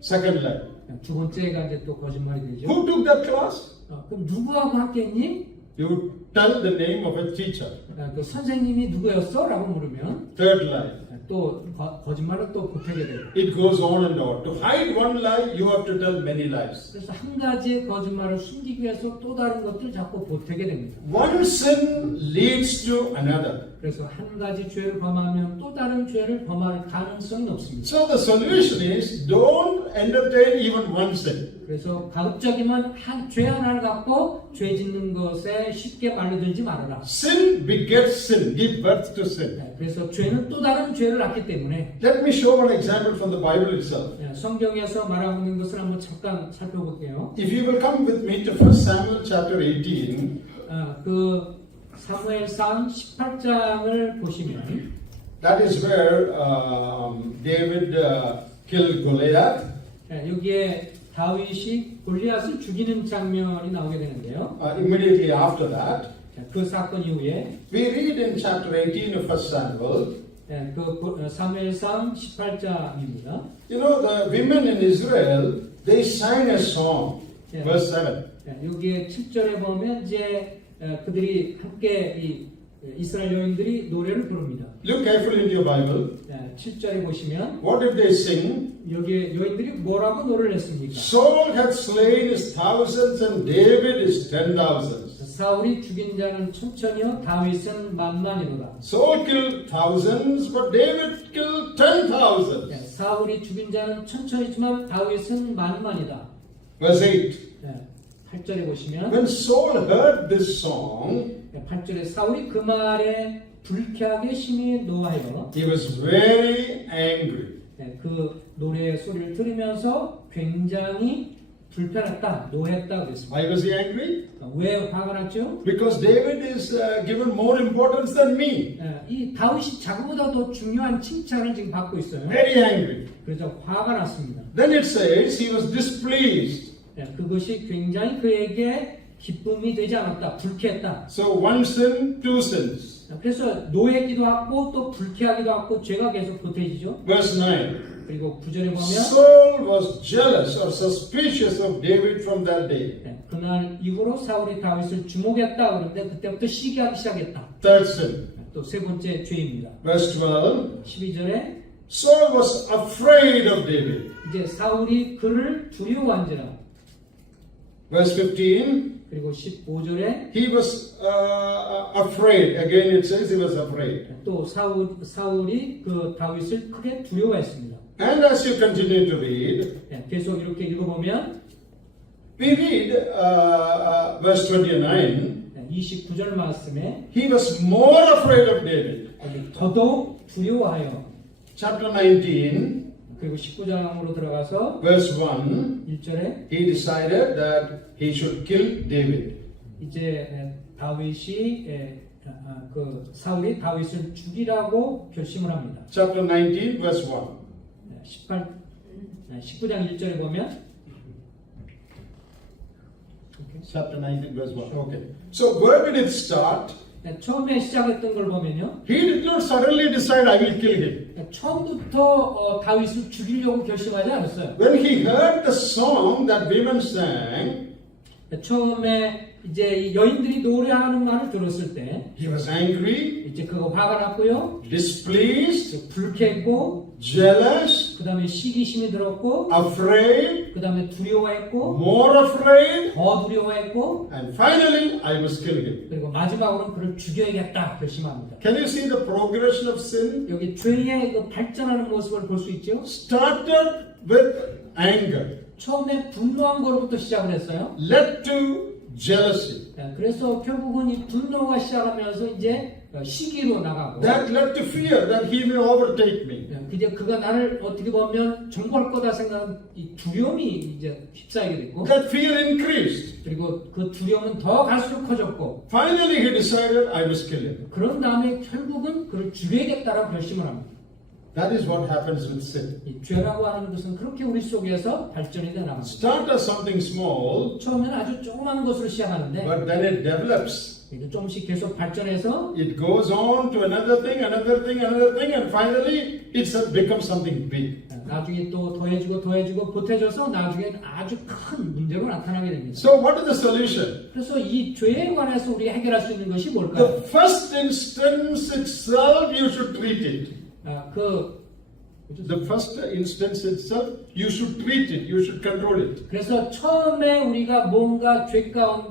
Second lie. 두 번째가 이제 또 거짓말이 되죠. Who took that class? 그럼 누구하고 학교했니? You tell the name of a teacher. 그 선생님이 누구였어? 라고 물으면 Third lie. 또 거짓말을 또 보태게 돼요. It goes on and on. To hide one lie, you have to tell many lies. 그래서 한 가지의 거짓말을 숨기기 위해서 또 다른 것들 자꾸 보태게 됩니다. One sin leads to another. 그래서 한 가지 죄를 범하면 또 다른 죄를 범할 가능성이 높습니다. So the solution is don't entertain even one sin. 그래서 가급적이면 죄 하나를 갖고 죄 짓는 것에 쉽게 말려들지 말아라. Sin begets sin, give birth to sin. 그래서 죄는 또 다른 죄를 낳기 때문에 Let me show one example from the Bible itself. 성경에서 말하고 있는 것을 한번 잠깐 살펴볼게요. If you will come with me to 1 Samuel chapter 18, 그 사무엘상 18장을 보시면 that is where David killed Goliath. 여기에 다윗이 골리앗을 죽이는 장면이 나오게 되는데요. Immediately after that, 그 사건 이후에 we read in chapter 18 of 1 Samuel, 그 사무엘상 18장입니다. you know, the women in Israel, they sang a song. Yeah. Verse 7. 여기에 7절에 보면 이제 그들이 함께 이 이스라엘 여인들이 노래를 부릅니다. Look carefully into your Bible. 7절에 보시면 What did they sing? 여기에 여인들이 뭐라고 노래를 했습니까? Saul had slain his thousands and David his 10,000s. 사울이 죽인 자는 천천히요 다윗은 만만이로다. Saul killed thousands, but David killed 10,000s. 사울이 죽인 자는 천천히지만 다윗은 만만이다. Verse 8. 8절에 보시면 When Saul heard this song, 8절에 사울이 그 말에 불쾌하게 심히 노하여 he was very angry. 그 노래의 소리를 들으면서 굉장히 불편했다, 노했다 그랬습니다. Why was he angry? 왜 화가 났죠? Because David is given more importance than me. 이 다윗이 자기보다 더 중요한 칭찬을 지금 받고 있어요. Very angry. 그래서 화가 났습니다. Then it says he was displeased. 그것이 굉장히 그에게 기쁨이 되지 않았다, 불쾌했다. So one sin, two sins. 그래서 노했기도 하고 또 불쾌하기도 하고 죄가 계속 보태지죠. Verse 9. 그리고 9절에 보면 Saul was jealous or suspicious of David from that day. 그날 이후로 사울이 다윗을 주목했다 그런데 그때부터 시기하기 시작했다. Third sin. 또 세 번째 죄입니다. Verse 12. 12절에 Saul was afraid of David. 이제 사울이 그를 두려워한지라. Verse 15. 그리고 15절에 He was afraid. Again it says he was afraid. 또 사울이 그 다윗을 크게 두려워했습니다. And as you continue to read, 계속 이렇게 읽어보면 we read verse 29. 29절 말씀에 He was more afraid of David. 더더욱 두려워하여 Chapter 19, 그리고 19장으로 들어가서 verse 1. 1절에 He decided that he should kill David. 이제 다윗이 그 사울이 다윗을 죽이라고 결심을 합니다. Chapter 19, verse 1. 19장 1절에 보면 Chapter 19, verse 1. Okay. So where did it start? 처음에 시작했던 걸 보면요. He did not suddenly decide I will kill him. 처음부터 다윗을 죽이려고 결심하지 않았어요. When he heard the song that women sang, 처음에 이제 이 여인들이 노래하는 말을 들었을 때 he was angry, 이제 그거 화가 났고요. displeased, 불쾌했고 jealous, 그 다음에 시기심이 들었고 afraid, 그 다음에 두려워했고 more afraid, 더 두려워했고 and finally I must kill him. 그리고 마지막으로는 그를 죽여야겠다 결심합니다. Can you see the progression of sin? 여기 죄의 그 발전하는 모습을 볼 수 있죠. Started with anger, 처음에 분노한 거로부터 시작을 했어요. led to jealousy, 그래서 결국은 이 분노가 시작하면서 이제 시기로 나가고 That led to fear that he may overtake me. 이제 그가 나를 어떻게 보면 정복할 거다 생각하는 이 두려움이 이제 휩싸이게 됐고 That fear increased. 그리고 그 두려움은 더 갈수록 커졌고 Finally, he decided I must kill him. 그런 다음에 결국은 그를 죽여야겠다라고 결심을 합니다. That is what happens with sin. 이 죄라고 하는 것은 그렇게 우리 속에서 발전이 돼 나갑니다. Start as something small, 처음에는 아주 조그만 것으로 시작하는데 but then it develops. 이제 조금씩 계속 발전해서 It goes on to another thing, another thing, another thing, and finally it becomes something big. 나중에 또 더해지고 보태져서 나중에 아주 큰 문제로 나타나게 됩니다. So, what is the solution? 그래서 이 죄에 관해서 우리가 해결할 수 있는 것이 뭘까요? The first instance itself, you should treat it. The first instance itself, you should treat it, you should control it. 그래서 처음에 우리가 뭔가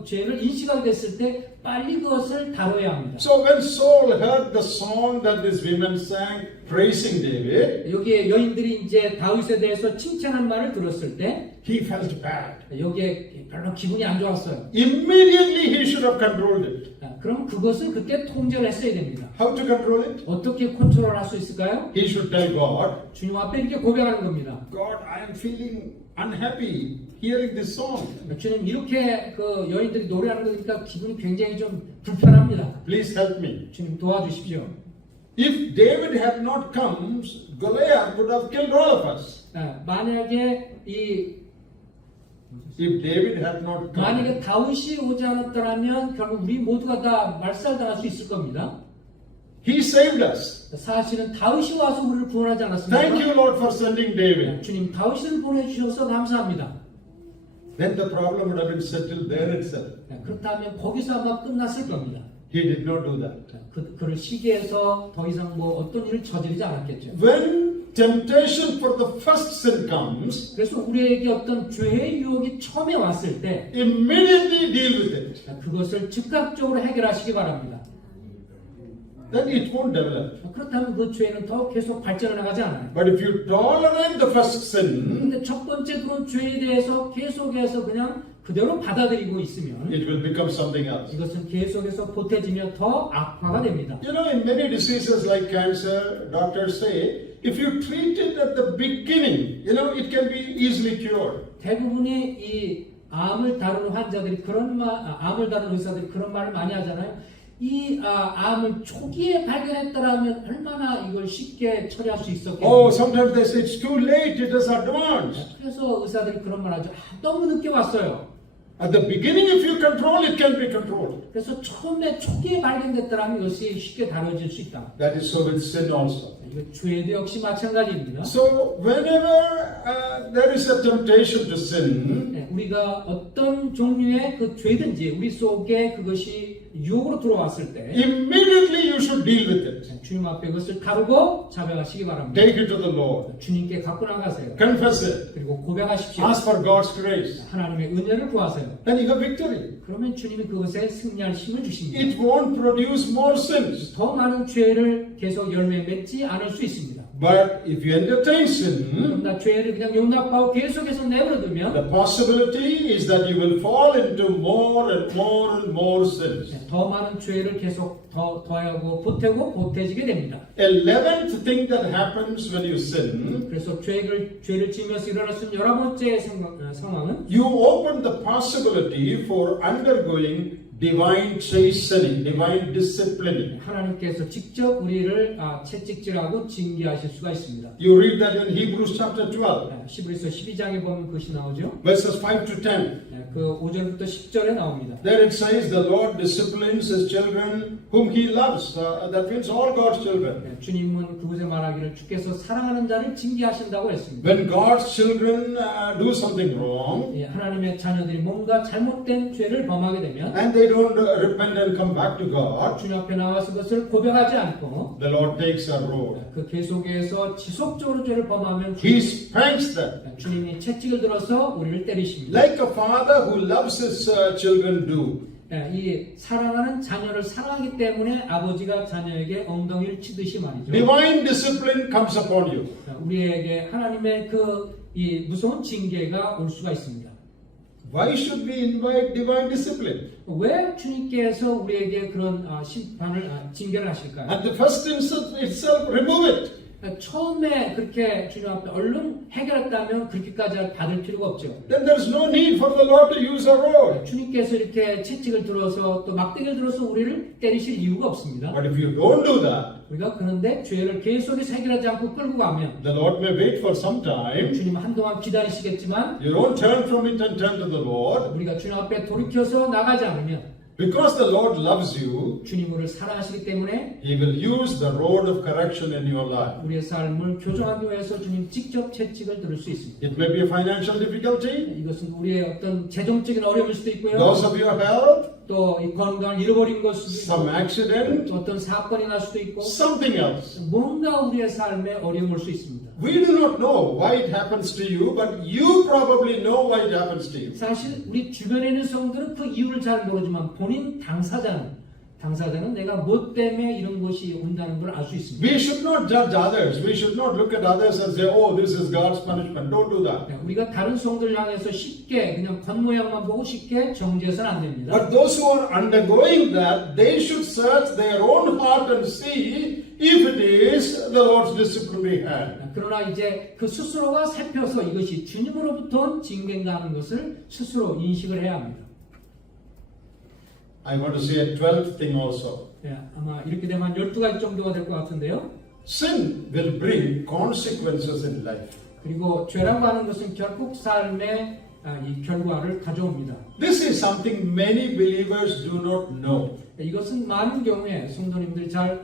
죄를 인식하게 됐을 때 빨리 그것을 다뤄야 합니다. So when Saul heard the song that these women sang praising David, 여기에 여인들이 이제 다윗에 대해서 칭찬한 말을 들었을 때 he felt bad. 여기에 별로 기분이 안 좋았어요. Immediately he should have controlled it. 그럼 그것을 그때 통제를 했어야 됩니다. How to control it? 어떻게 컨트롤할 수 있을까요? He should tell God, 주님 앞에 이렇게 고백하는 겁니다. God, I am feeling unhappy hearing this song. 주님 이렇게 그 여인들이 노래하는 거 보니까 기분이 굉장히 좀 불편합니다. Please help me. 주님 도와주십시오. If David had not come, Goliath would have killed all of us. 만약에 If David had not come, 만약에 다윗이 오지 않았더라면 결국 우리 모두가 다 말살당할 수 있을 겁니다. he saved us. 사실은 다윗이 와서 우리를 구원하지 않았습니까? Thank you, Lord, for sending David. 주님 다윗을 보내주셔서 감사합니다. Then the problem would have been settled there itself. 그렇다면 거기서 아마 끝났을 겁니다. He did not do that. 그를 시기해서 더 이상 뭐 어떤 일을 저지르지 않았겠죠. When temptation for the first sin comes, 그래서 우리에게 어떤 죄의 유혹이 처음에 왔을 때 immediately deal with it. 그것을 즉각적으로 해결하시기 바랍니다. Then it won't develop. 그렇다면 그 죄는 더 계속 발전해 나가지 않아요. But if you tolerate the first sin, 근데 첫 번째 그런 죄에 대해서 계속해서 그냥 그대로 받아들이고 있으면 it will become something else. 이것은 계속해서 보태지며 더 악화가 됩니다. You know, in many diseases like cancer, doctors say, if you treat it at the beginning, you know, it can be easily cured. 대부분의 이 암을 다루는 환자들이 암을 다루는 의사들이 그런 말을 많이 하잖아요. 이 암을 초기에 발견했더라면 얼마나 이걸 쉽게 처리할 수 있었겠어요. Oh, sometimes they say it's too late, it is advanced. 그래서 의사들이 그런 말 하죠. 너무 늦게 왔어요. At the beginning, if you control, it can be controlled. 그래서 처음에 초기에 발견됐더라면 이것이 쉽게 다뤄질 수 있다. That is so with sin also. 이거 죄도 역시 마찬가지입니다. So whenever there is a temptation to sin, 우리가 어떤 종류의 그 죄든지 우리 속에 그것이 유혹으로 들어왔을 때 immediately you should deal with it. 주님 앞에 그것을 다루고 자백하시기 바랍니다. Take it to the Lord. 주님께 갖고 나가세요. Confess it. 그리고 고백하십시오. Ask for God's grace. 하나님의 은혜를 구하세요. Then you have victory. 그러면 주님이 그것에 승리할 힘을 주십니다. It won't produce more sins. 더 많은 죄를 계속 열매 맺지 않을 수 있습니다. But if you entertain sin, 그러나 죄를 그냥 용납하고 계속해서 내버려두면 the possibility is that you will fall into more and more and more sins. 더 많은 죄를 계속 더하고 보태지게 됩니다. 11th thing that happens when you sin, 그래서 죄를 지으면서 일어날 수 있는 11번째 상황은 you open the possibility for undergoing divine chastening, divine disciplining. 하나님께서 직접 우리를 채찍질하고 징계하실 수가 있습니다. You read that in Hebrews chapter 12, 히브리서 12장에 보면 그것이 나오죠. verses 5 to 10. 그 5절부터 10절에 나옵니다. There it says, the Lord disciplines His children whom He loves. That means all God's children. 주님은 그곳에 말하기를 주께서 사랑하는 자를 징계하신다고 했습니다. When God's children do something wrong, 하나님의 자녀들이 뭔가 잘못된 죄를 범하게 되면 and they don't repent and come back to God, 주님 앞에 나와서 그것을 고백하지 않고 the Lord takes a rod. 그 계속해서 지속적으로 죄를 범하면 He spanks them. 주님이 채찍을 들어서 우리를 때리십니다. Like a father who loves his children do. 이 사랑하는 자녀를 사랑하기 때문에 아버지가 자녀에게 엉덩이를 치듯이 말이죠. Divine discipline comes upon you. 우리에게 하나님의 이 무서운 징계가 올 수가 있습니다. Why should we invite divine discipline? 왜 주님께서 우리에게 그런 심판을 징계를 하실까요? At the first instance itself, remove it. 처음에 그렇게 주님 앞에 얼른 해결했다면 그렇게까지 받을 필요가 없죠. Then there is no need for the Lord to use our rod. 주님께서 이렇게 채찍을 들어서 또 막대기를 들어서 우리를 때리실 이유가 없습니다. But if you don't do that, 우리가 그런데 죄를 계속해서 해결하지 않고 끌고 가면 the Lord may wait for some time. 주님은 한동안 기다리시겠지만 You don't turn from it and turn to the Lord. 우리가 주님 앞에 돌이켜서 나가지 않으면 Because the Lord loves you, 주님 우리를 사랑하시기 때문에 He will use the rod of correction in your life. 우리의 삶을 교정하기 위해서 주님 직접 채찍을 들을 수 있습니다. It may be a financial difficulty, 이것은 우리의 어떤 재정적인 어려움일 수도 있고요. loss of your health, 또 이 건강을 잃어버린 것일 수도 some 있고 accident, 또 어떤 사건이 날 수도 있고 something else. 뭔가 우리의 삶에 어려움을 올 수 있습니다. We do not know why it happens to you, but you probably know why it happens to you. 사실 우리 주변에 있는 성도들은 그 이유를 잘 모르지만 본인 당사자는 내가 뭐 때문에 이런 것이 온다는 걸 알 수 있습니다. We should not judge others. We should not look at others and say, oh, this is God's punishment. Don't do that. 우리가 다른 성도를 향해서 쉽게 그냥 겉모양만 보고 쉽게 정죄해서는 안 됩니다. But those who are undergoing that, they should search their own heart and see if it is the Lord's disciplinary hand. 그러나 이제 그 스스로가 살펴서 이것이 주님으로부터 징계인가 하는 것을 스스로 인식을 해야 합니다. I want to say a 12th thing also. 아마 이렇게 되면 12가지 정도가 될 것 같은데요. Sin will bring consequences in life. 그리고 죄라고 하는 것은 결국 삶의 이 결과를 가져옵니다. This is something many believers do not know. 이것은 많은 경우에 성도님들이 잘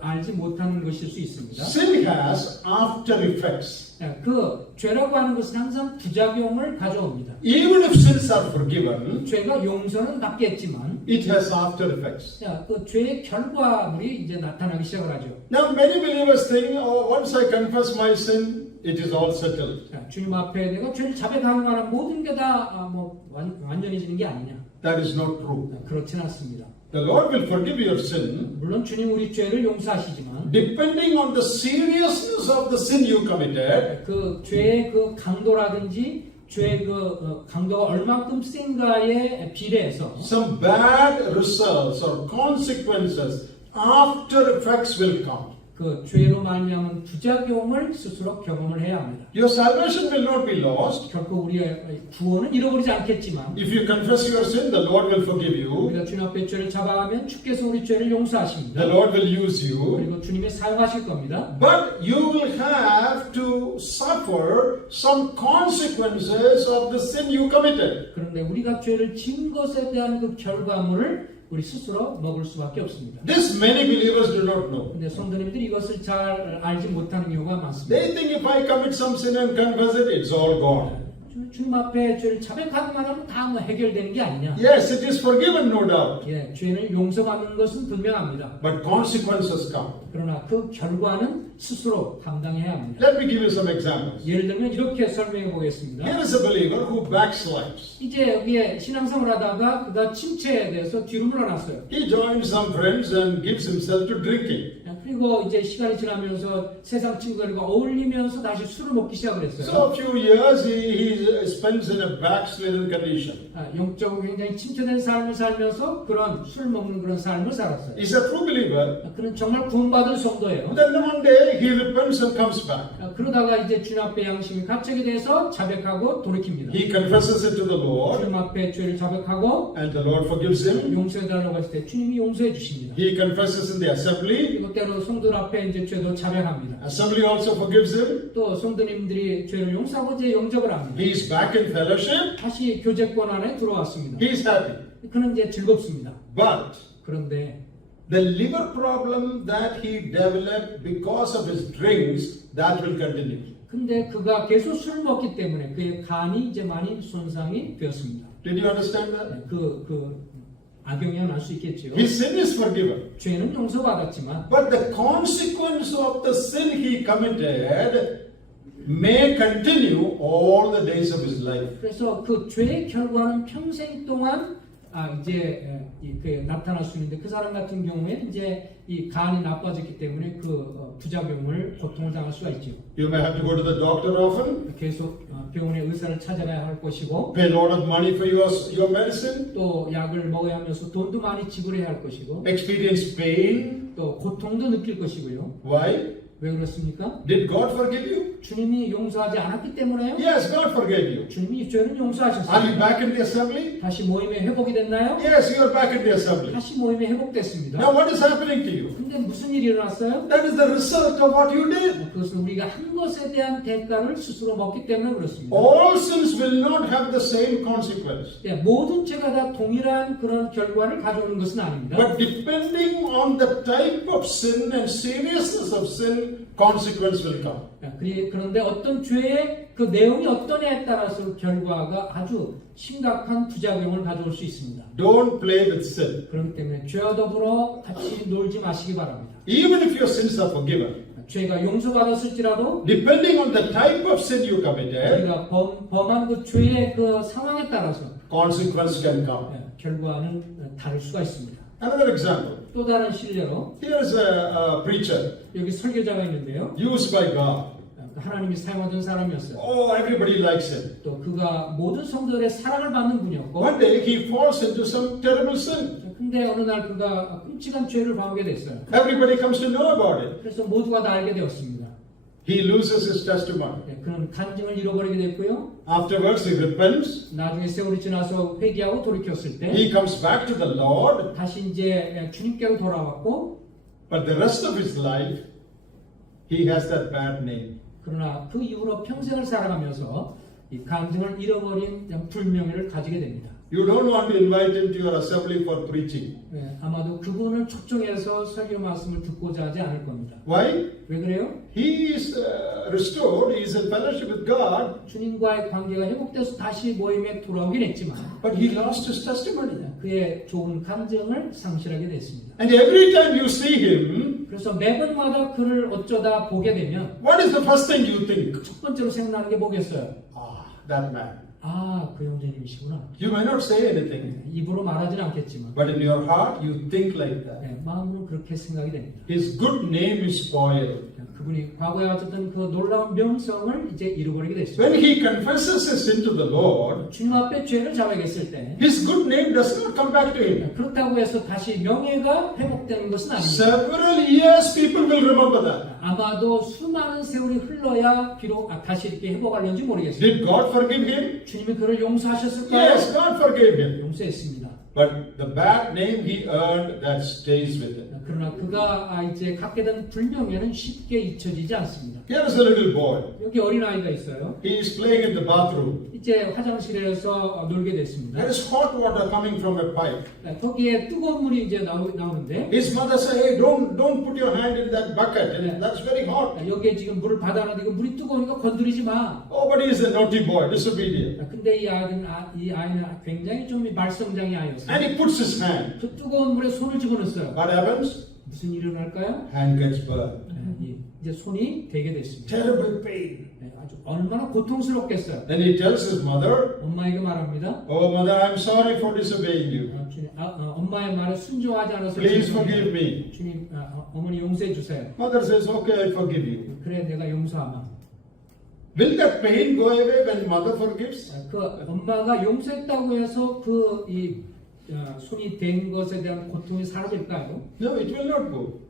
알지 못하는 것일 수 있습니다. Sin has after effects. 그 죄라고 하는 것은 항상 부작용을 가져옵니다. Even if sins are forgiven, 죄가 용서는 받겠지만 it has after effects. 그 죄의 결과물이 이제 나타나기 시작을 하죠. Now many believers think, oh, once I confess my sin, it is all settled. 주님 앞에 내가 죄를 자백하는 만한 모든 게 다 완전해지는 게 아니냐. That is not true. 그렇지는 않습니다. The Lord will forgive your sin 물론 주님 우리 죄를 용서하시지만 depending on the seriousness of the sin you committed. 그 죄의 그 강도라든지 죄의 그 강도가 얼만큼 센가에 비례해서 Some bad results or consequences, after effects will come. 그 죄로 말미암은 부작용을 스스로 경험을 해야 합니다. Your salvation will not be lost. 결코 우리의 구원은 잃어버리지 않겠지만 If you confess your sin, the Lord will forgive you. 우리가 주님 앞에 죄를 잡아가면 주께서 우리 죄를 용서하십니다. The Lord will use you. 그리고 주님이 사용하실 겁니다. But you will have to suffer some consequences of the sin you committed. 그런데 우리가 죄를 지은 것에 대한 그 결과물을 우리 스스로 먹을 수밖에 없습니다. This many believers do not know. 근데 성도님들이 이것을 잘 알지 못하는 이유가 많습니다. They think if I commit some sin and confess it, it's all gone. 주님 앞에 죄를 자백하기만 하면 다 해결되는 게 아니냐. Yes, it is forgiven, no doubt. 죄를 용서받는 것은 분명합니다. But consequences come. 그러나 그 결과는 스스로 감당해야 합니다. Let me give you some examples. 예를 들면 이렇게 설명해 보겠습니다. Here is a believer who backslides. 이제 여기에 신앙생활 하다가 그가 침체에 대해서 뒤로 물러났어요. He joins some friends and gives himself to drinking. 그리고 이제 시간이 지나면서 세상 친구들과 어울리면서 다시 술을 먹기 시작을 했어요. So a few years he spends in a backslidden condition. 영적으로 굉장히 침체된 삶을 살면서 그런 술 먹는 그런 삶을 살았어요. He's a true believer. 그는 정말 구원받은 성도예요. Then one day he repents and comes back. 그러다가 이제 주님 앞에 양심이 갑자기 돼서 자백하고 돌이킵니다. He confesses it to the Lord, 주님 앞에 죄를 자백하고 and the Lord forgives him. 용서해달라고 했을 때 주님이 용서해 주십니다. He confesses in the assembly. 그리고 때로 성도들 앞에 이제 죄도 자백합니다. Assembly also forgives him. 또 성도님들이 죄를 용서하고 이제 영접을 합니다. He's back in fellowship. 다시 교제권 안에 들어왔습니다. He's happy. 그는 이제 즐겁습니다. But 그런데 the liver problem that he developed because of his drinks, that will continue. 근데 그가 계속 술 먹기 때문에 그의 간이 이제 많이 손상이 되었습니다. Did you understand that? 악영향 날 수 있겠지요. His sin is forgiven. 죄는 용서받았지만 But the consequence of the sin he committed may continue all the days of his life. 그래서 그 죄의 결과는 평생 동안 나타날 수 있는데 그 사람 같은 경우에 이제 이 간이 나빠졌기 때문에 그 부작용을 고통을 당할 수가 있죠. You may have to go to the doctor often, 계속 병원에 의사를 찾아가야 할 것이고 pay a lot of money for your medicine, 또 약을 먹어야 하면서 돈도 많이 지불해야 할 것이고 experience pain. 또 고통도 느낄 것이고요. Why? 왜 그렇습니까? Did God forgive you? 주님이 용서하지 않았기 때문에요. Yes, God forgave you. 주님이 죄를 Are you 용서하셨습니다. back in the assembly? 다시 모임에 회복이 됐나요? Yes, you are back in the assembly. 다시 모임에 회복됐습니다. Now, what is happening to you? 근데 무슨 일이 일어났어요? That is the result of what you did. 그것은 우리가 한 것에 대한 대가를 스스로 먹기 때문에 그렇습니다. All sins will not have the same consequence. 예, 모든 죄가 다 동일한 그런 결과를 가져오는 것은 아닙니다. But depending on the type of sin and seriousness of sin, consequence will come. 그런데 어떤 죄의 그 내용이 어떠냐에 따라서 결과가 아주 심각한 부작용을 가져올 수 있습니다. Don't play with sin. 그렇기 때문에 죄와 더불어 같이 놀지 마시기 바랍니다. Even if your sins are forgiven, 죄가 용서받았을지라도 depending on the type of sin you committed, 우리가 범한 그 죄의 그 상황에 따라서 consequence can come. 결과는 다를 수가 있습니다. Another example. 또 다른 실례로 Here's a preacher 여기 설교자가 있는데요. used by God. 하나님이 사용하던 사람이었어요. Oh, everybody likes him. 또 그가 모든 성도들의 사랑을 받는 분이었고 One day he falls into some terrible sin. 근데 어느 날 그가 끔찍한 죄를 범하게 됐어요. Everybody comes to know about it. 그래서 모두가 다 알게 되었습니다. He loses his testimony. 그는 간증을 잃어버리게 됐고요. Afterwards, he repents. 나중에 세월이 지나서 회개하고 돌이켰을 때 He comes back to the Lord. 다시 이제 주님께로 돌아왔고 But the rest of his life, he has that bad name. 그러나 그 이후로 평생을 살아가면서 이 간증을 잃어버린 불명예를 가지게 됩니다. You don't want to invite him to your assembly for preaching. 아마도 그분을 초청해서 설교 말씀을 듣고자 하지 않을 겁니다. Why? 왜 그래요? He is restored. He is in fellowship with God. 주님과의 관계가 회복돼서 다시 모임에 돌아오긴 했지만 But he lost his testimony. 그의 좋은 간증을 상실하게 됐습니다. And every time you see him, 그래서 매번마다 그를 어쩌다 보게 되면 what is the first thing you think? 첫 번째로 생각나는 게 뭐겠어요? Ah, that man. 그 형제님이시구나. You may not say anything, 입으로 말하진 않겠지만 but in your heart you think like that. 마음으로 그렇게 생각이 됩니다. His good name is spoiled. 그분이 과거에 어쨌든 그 놀라운 명성을 이제 잃어버리게 됐습니다. When he confesses his sin to the Lord, 주님 앞에 죄를 자백했을 때 his good name does not come back to him. 그렇다고 해서 다시 명예가 회복되는 것은 아닙니다. Several years people will remember that. 아마도 수많은 세월이 흘러야 비록 다시 이렇게 회복하려는지 모르겠어요. Did God forgive him? 주님이 그를 용서하셨을까요? Yes, God forgave him. 용서했습니다. But the bad name he earned, that stays with him. 그러나 그가 이제 갖게 된 불명예는 쉽게 잊혀지지 않습니다. Here is a little boy. 여기 어린아이가 있어요. He is playing in the bathroom. 이제 화장실에서 놀게 됐습니다. There is hot water coming from a pipe. 거기에 뜨거운 물이 이제 나오는데 His mother said, "Hey, don't put your hand in that bucket. That's very hot." 여기에 지금 물을 받아놨는데 이거 물이 뜨거우니까 건드리지 마. Oh, but he is a naughty boy, disobedient. 근데 이 아이는 굉장히 좀 말썽장이 아이였어요. And he puts his hand. 그 뜨거운 물에 손을 집어넣었어요. What happens? 무슨 일이 일어날까요? Hand gets burned. 이제 손이 되게 됐습니다. Terrible pain. 아주 얼마나 고통스럽겠어요. Then he tells his mother, 엄마에게 말합니다. "Oh, mother, I'm sorry for disobeying you. 주님, 엄마의 말에 순종하지 않아서 Please 죄송합니다. forgive me." 주님, 어머니 용서해 주세요. Mother says, "Okay, I forgive you." 그래 내가 용서하마. Will that pain go away when mother forgives? 그 엄마가 용서했다고 해서 손이 된 것에 대한 고통이 사라질까요? No, it will not go.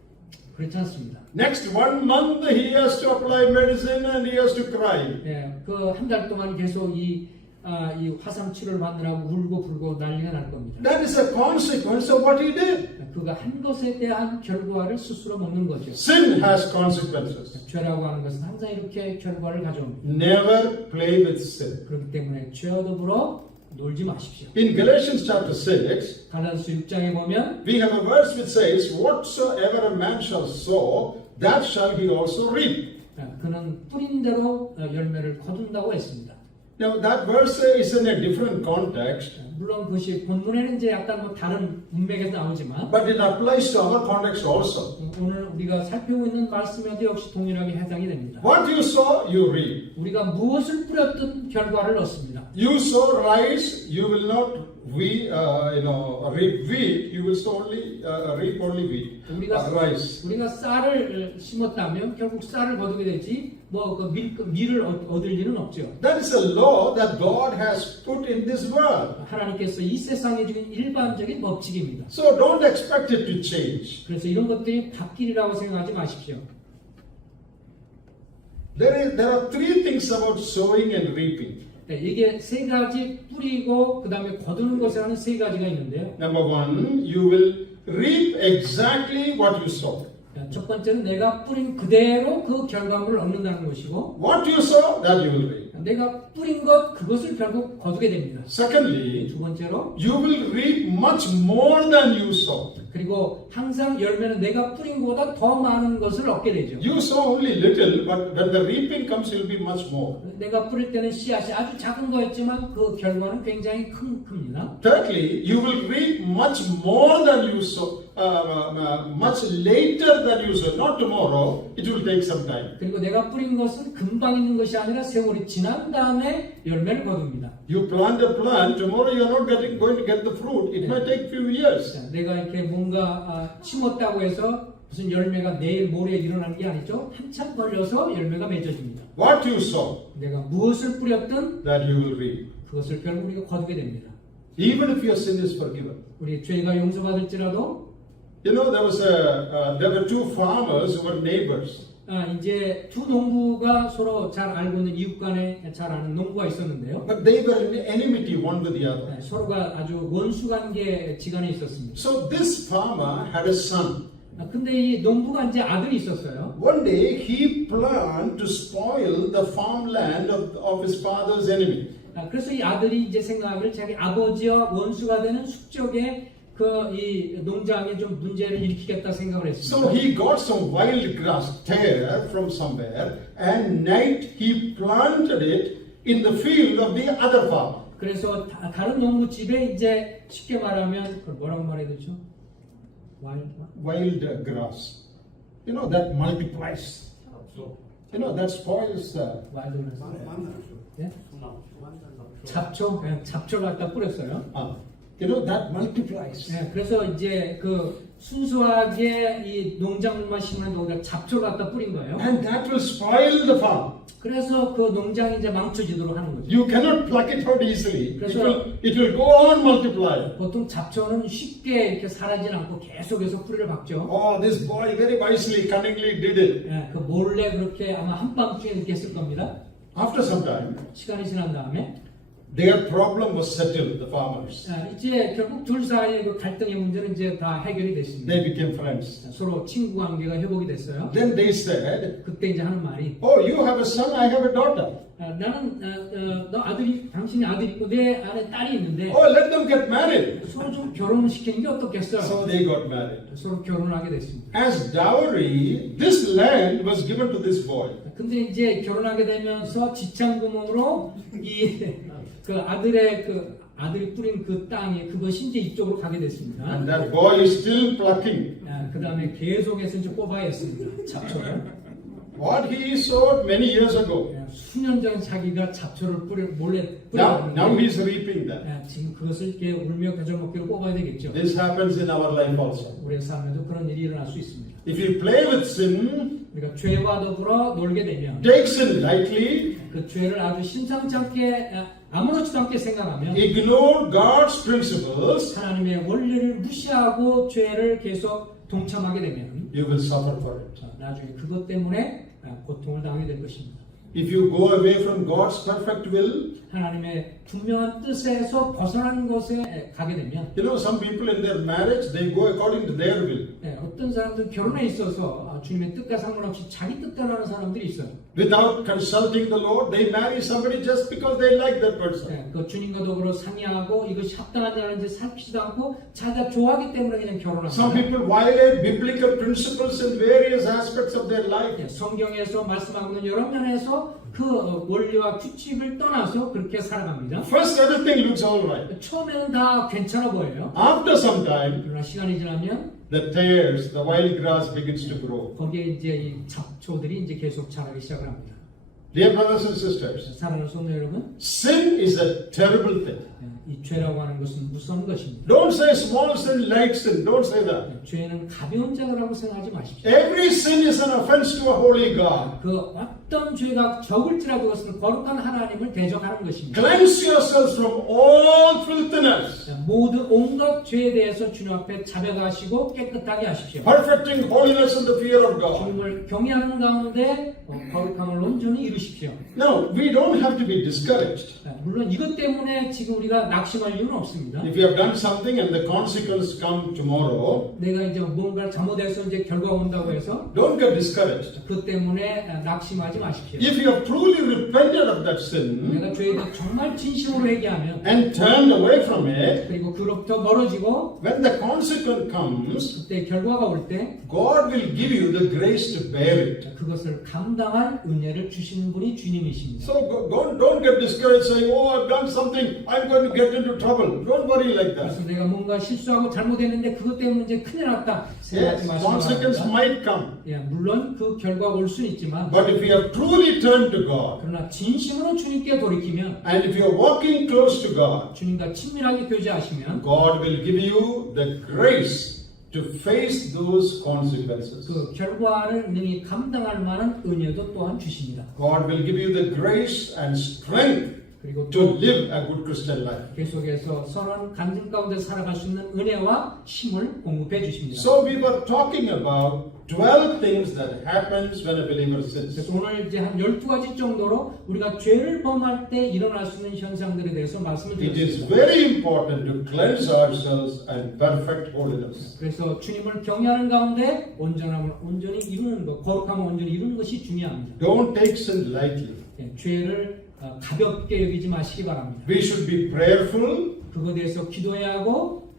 그렇지 않습니다. Next 1 month he has to apply medicine and he has to cry. 그 한 달 동안 계속 이 화상 치료를 받느라고 울고 불고 난리가 날 겁니다. That is a consequence of what he did. 그가 한 것에 대한 결과를 스스로 먹는 거죠. Sin has consequences. 죄라고 하는 것은 항상 이렇게 결과를 가져옵니다. Never play with sin. 그렇기 때문에 죄와 더불어 놀지 마십시오. In Galatians chapter 6, 갈라디아서 6장에 보면 we have a verse which says, "Whatsoever a man shall sow, that shall he also reap." 그는 뿌린 대로 열매를 거둔다고 했습니다. Now that verse is in a different context, 물론 그것이 본문에는 이제 약간 뭐 다른 문맥에서 나오지만 but it applies to our context also. 오늘 우리가 살피고 있는 말씀에도 역시 동일하게 해당이 됩니다. What you sow, you reap. 우리가 무엇을 뿌렸든 결과를 얻습니다. You sow rice, you will not reap wheat, you will reap only wheat, rice. 우리가 쌀을 심었다면 결국 쌀을 거두게 되지 뭐 그 밀을 얻을 일은 없죠. That is a law that God has put in this world. 하나님께서 이 세상에 주신 일반적인 법칙입니다. So don't expect it to change. 그래서 이런 것들이 바뀌리라고 생각하지 마십시오. There are three things about sowing and reaping. 네, 이게 세 가지 뿌리고 그 다음에 거두는 것이라는 세 가지가 있는데요. Number one, you will reap exactly what you sow. 첫 번째는 내가 뿌린 그대로 그 결과물을 얻는다는 것이고, What you sow, that you will reap. 내가 뿌린 것 그것을 결국 거두게 됩니다. Secondly, 두 번째로, you will reap much more than you sow. 그리고 항상 열매는 내가 뿌린 것보다 더 많은 것을 얻게 되죠. You sow only little, but when the reaping comes, it will be much more. 내가 뿌릴 때는 씨앗이 아주 작은 거였지만 그 결과는 굉장히 큽니다. Thirdly, you will reap much more than you sow, much later than you sow. Not tomorrow, it will take some time. 그리고 내가 뿌린 것은 금방 있는 것이 아니라 세월이 지난 다음에 열매를 거둡니다. You plant a plant, tomorrow you are not going to get the fruit. It might take few years. 자, 내가 이렇게 뭔가 심었다고 해서 무슨 열매가 내일 모레 일어나는 게 아니죠. 한참 걸려서 열매가 맺어집니다. What you sow, 내가 무엇을 뿌렸든 that you will reap. 그것을 결국 우리가 거두게 됩니다. Even if your sin is forgiven. 우리 죄가 용서받을지라도 You know, there were two farmers who were neighbors. 이제 두 농부가 서로 잘 알고 있는 이웃 간에 잘 아는 농부가 있었는데요. But they were in enmity one with the other. 서로가 아주 원수 관계 지간에 있었습니다. So this farmer had a son. 근데 이 농부가 이제 아들이 있었어요. One day he planned to spoil the farmland of his father's enemy. 그래서 이 아들이 이제 생각하기를 자기 아버지와 원수가 되는 숙적의 이 농장에 좀 문제를 일으키겠다 생각을 했습니다. So he got some wild grass, tare from somewhere, and night he planted it in the field of the other farmer. 그래서 다른 농부 집에 이제 쉽게 말하면 그걸 뭐라고 말해야 되죠? Wild grass. You know that multiplies. You know that spoils. 예? 잡초, 그냥 잡초를 갖다 뿌렸어요. You know that multiplies. 네, 그래서 이제 그 순수하게 이 농작물만 심는 거보다 잡초를 갖다 뿌린 거예요. And that will spoil the farm. 그래서 그 농장이 이제 망쳐지도록 하는 거죠. You cannot pluck it out easily. 그래서 It will go on multiplying. 보통 잡초는 쉽게 이렇게 사라지지 않고 계속해서 뿌리를 박죠. Oh, this boy very wisely, cunningly did it. 네, 그 몰래 그렇게 아마 한밤중에 느꼈을 겁니다. After some time, 시간이 지난 다음에 their problem was settled, the farmers. 이제 결국 둘 사이의 그 갈등의 문제는 이제 다 해결이 됐습니다. They became friends. 서로 친구 관계가 회복이 됐어요. Then they said, 그때 이제 하는 말이 oh, you have a son, I have a daughter. 나는 너 당신이 아들이 있고 내 안에 딸이 있는데 Oh, let them get married. 서로 좀 결혼을 시키는 게 어떻겠어요? So they got married. 서로 결혼을 하게 됐습니다. As dowry, this land was given to this boy. 근데 이제 결혼하게 되면서 지참금으로 그 아들이 뿌린 그 땅에 그것이 이제 이쪽으로 가게 됐습니다. And that boy is still plucking. 그 다음에 계속해서 이제 뽑아야 했습니다. 잡초를. What he sowed many years ago. 수년 전 자기가 잡초를 몰래 Now he's reaping that. 지금 그것을 이렇게 울며 겨자 먹기로 뽑아야 되겠죠. This happens in our life also. 우리의 삶에도 그런 일이 일어날 수 있습니다. If you play with sin, 우리가 죄와 더불어 놀게 되면 take sin lightly, 그 죄를 아주 심상치 않게 아무렇지도 않게 생각하면 ignore God's principles, 하나님의 원리를 무시하고 죄를 계속 동참하게 되면 you will suffer for it. 나중에 그것 때문에 고통을 당하게 될 것입니다. If you go away from God's perfect will, 하나님의 분명한 뜻에서 벗어난 곳에 가게 되면 you know, some people in their marriage, they go according to their will. 어떤 사람들 결혼에 있어서 주님의 뜻과 상관없이 자기 뜻대로 하는 사람들이 있어요. Without consulting the Lord, they marry somebody just because they like that person. 그 주님과 더불어 상의하고 이것이 합당하지 않은지 살피지도 않고 자기가 좋아하기 때문에 그냥 결혼합니다. Some people violate biblical principles in various aspects of their life. 성경에서 말씀하고 있는 여러 면에서 그 원리와 규칙을 떠나서 그렇게 살아갑니다. First, everything looks all right. 처음에는 다 괜찮아 보여요. After some time, 그러나 시간이 지나면 the tares, the wild grass begins to grow. 거기에 이제 이 잡초들이 이제 계속 자라기 시작을 합니다. Dear brothers and sisters, 사랑하는 성도 여러분, sin is a terrible thing. 이 죄라고 하는 것은 무서운 것입니다. Don't say small sin, light sin. Don't say that. 죄는 가벼운 자라고 생각하지 마십시오. Every sin is an offense to a holy God. 그 어떤 죄가 적을지라도 그것은 거룩한 하나님을 대적하는 것입니다. Cleanse yourselves from all filthiness, 모두 온갖 죄에 대해서 주님 앞에 자백하시고 깨끗하게 하십시오. perfecting holiness in the fear of God. 주님을 경외하는 가운데 거룩함을 온전히 이루십시오. Now, we don't have to be discouraged. 물론 이것 때문에 지금 우리가 낙심할 이유는 없습니다. If you have done something and the consequence come tomorrow, 내가 이제 뭔가를 잘못해서 이제 결과가 온다고 해서 don't get discouraged. 그 때문에 낙심하지 마십시오. If you have truly repented of that sin 내가 죄에 대해 정말 진심으로 회개하면 and turned away from it, 그리고 그로부터 멀어지고 when the consequence comes, 그때 결과가 올 때 God will give you the grace to bear it. 그것을 감당할 은혜를 주시는 분이 주님이십니다. So don't get discouraged saying, oh, I've done something, I'm going to get into trouble. Don't worry like that. 그래서 내가 뭔가 실수하고 잘못했는데 그것 때문에 이제 큰일 났다 Yes, 생각하지 마시기 consequence 바랍니다. might come. 예, 물론 그 결과가 올 수는 있지만 But if you have truly turned to God, 그러나 진심으로 주님께 돌이키면 and if you are walking close to God, 주님과 친밀하게 교제하시면 God will give you the grace to face those consequences. 그 결과를 능히 감당할 만한 은혜도 또한 주십니다. God will give you the grace and strength 그리고 to 또 live a good Christian life. 계속해서 선한 간증 가운데 살아갈 수 있는 은혜와 힘을 공급해 주십니다. So we were talking about 12 things that happens when a believer sins. 그래서 오늘 이제 한 12가지 정도로 우리가 죄를 범할 때 일어날 수 있는 현상들에 대해서 말씀을 It is 드렸습니다. very important to cleanse ourselves and perfect holiness. 그래서 주님을 경외하는 가운데 온전함을 온전히 이루는 것, 거룩함을 온전히 이루는 것이 중요합니다. Don't take sin lightly. 예, 죄를 가볍게 여기지 마시기 바랍니다. We should be prayerful 그거에 대해서 기도해야 하고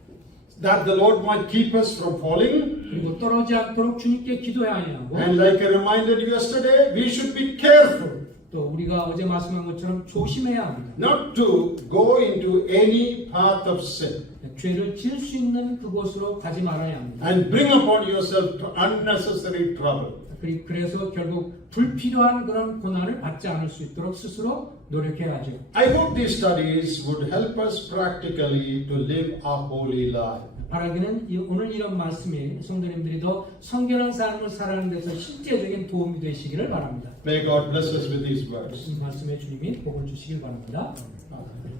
that the Lord might keep us from falling. 그리고 떨어지지 않도록 주님께 기도해야 하고 And like I reminded you yesterday, we should be careful 또 우리가 어제 말씀한 것처럼 조심해야 합니다. not to go into any path of sin 죄를 지을 수 있는 그곳으로 가지 말아야 합니다. and bring upon yourself to unnecessary trouble. 그래서 결국 불필요한 그런 고난을 받지 않을 수 있도록 스스로 노력해야 하죠. I hope these studies would help us practically to live a holy life. 바라기는 오늘 이런 말씀이 성도님들이 더 성결한 삶을 살아가는 데서 실제적인 도움이 되시기를 바랍니다. May God bless us with these words. 이 말씀에 주님이 복을 주시길 바랍니다. Amen.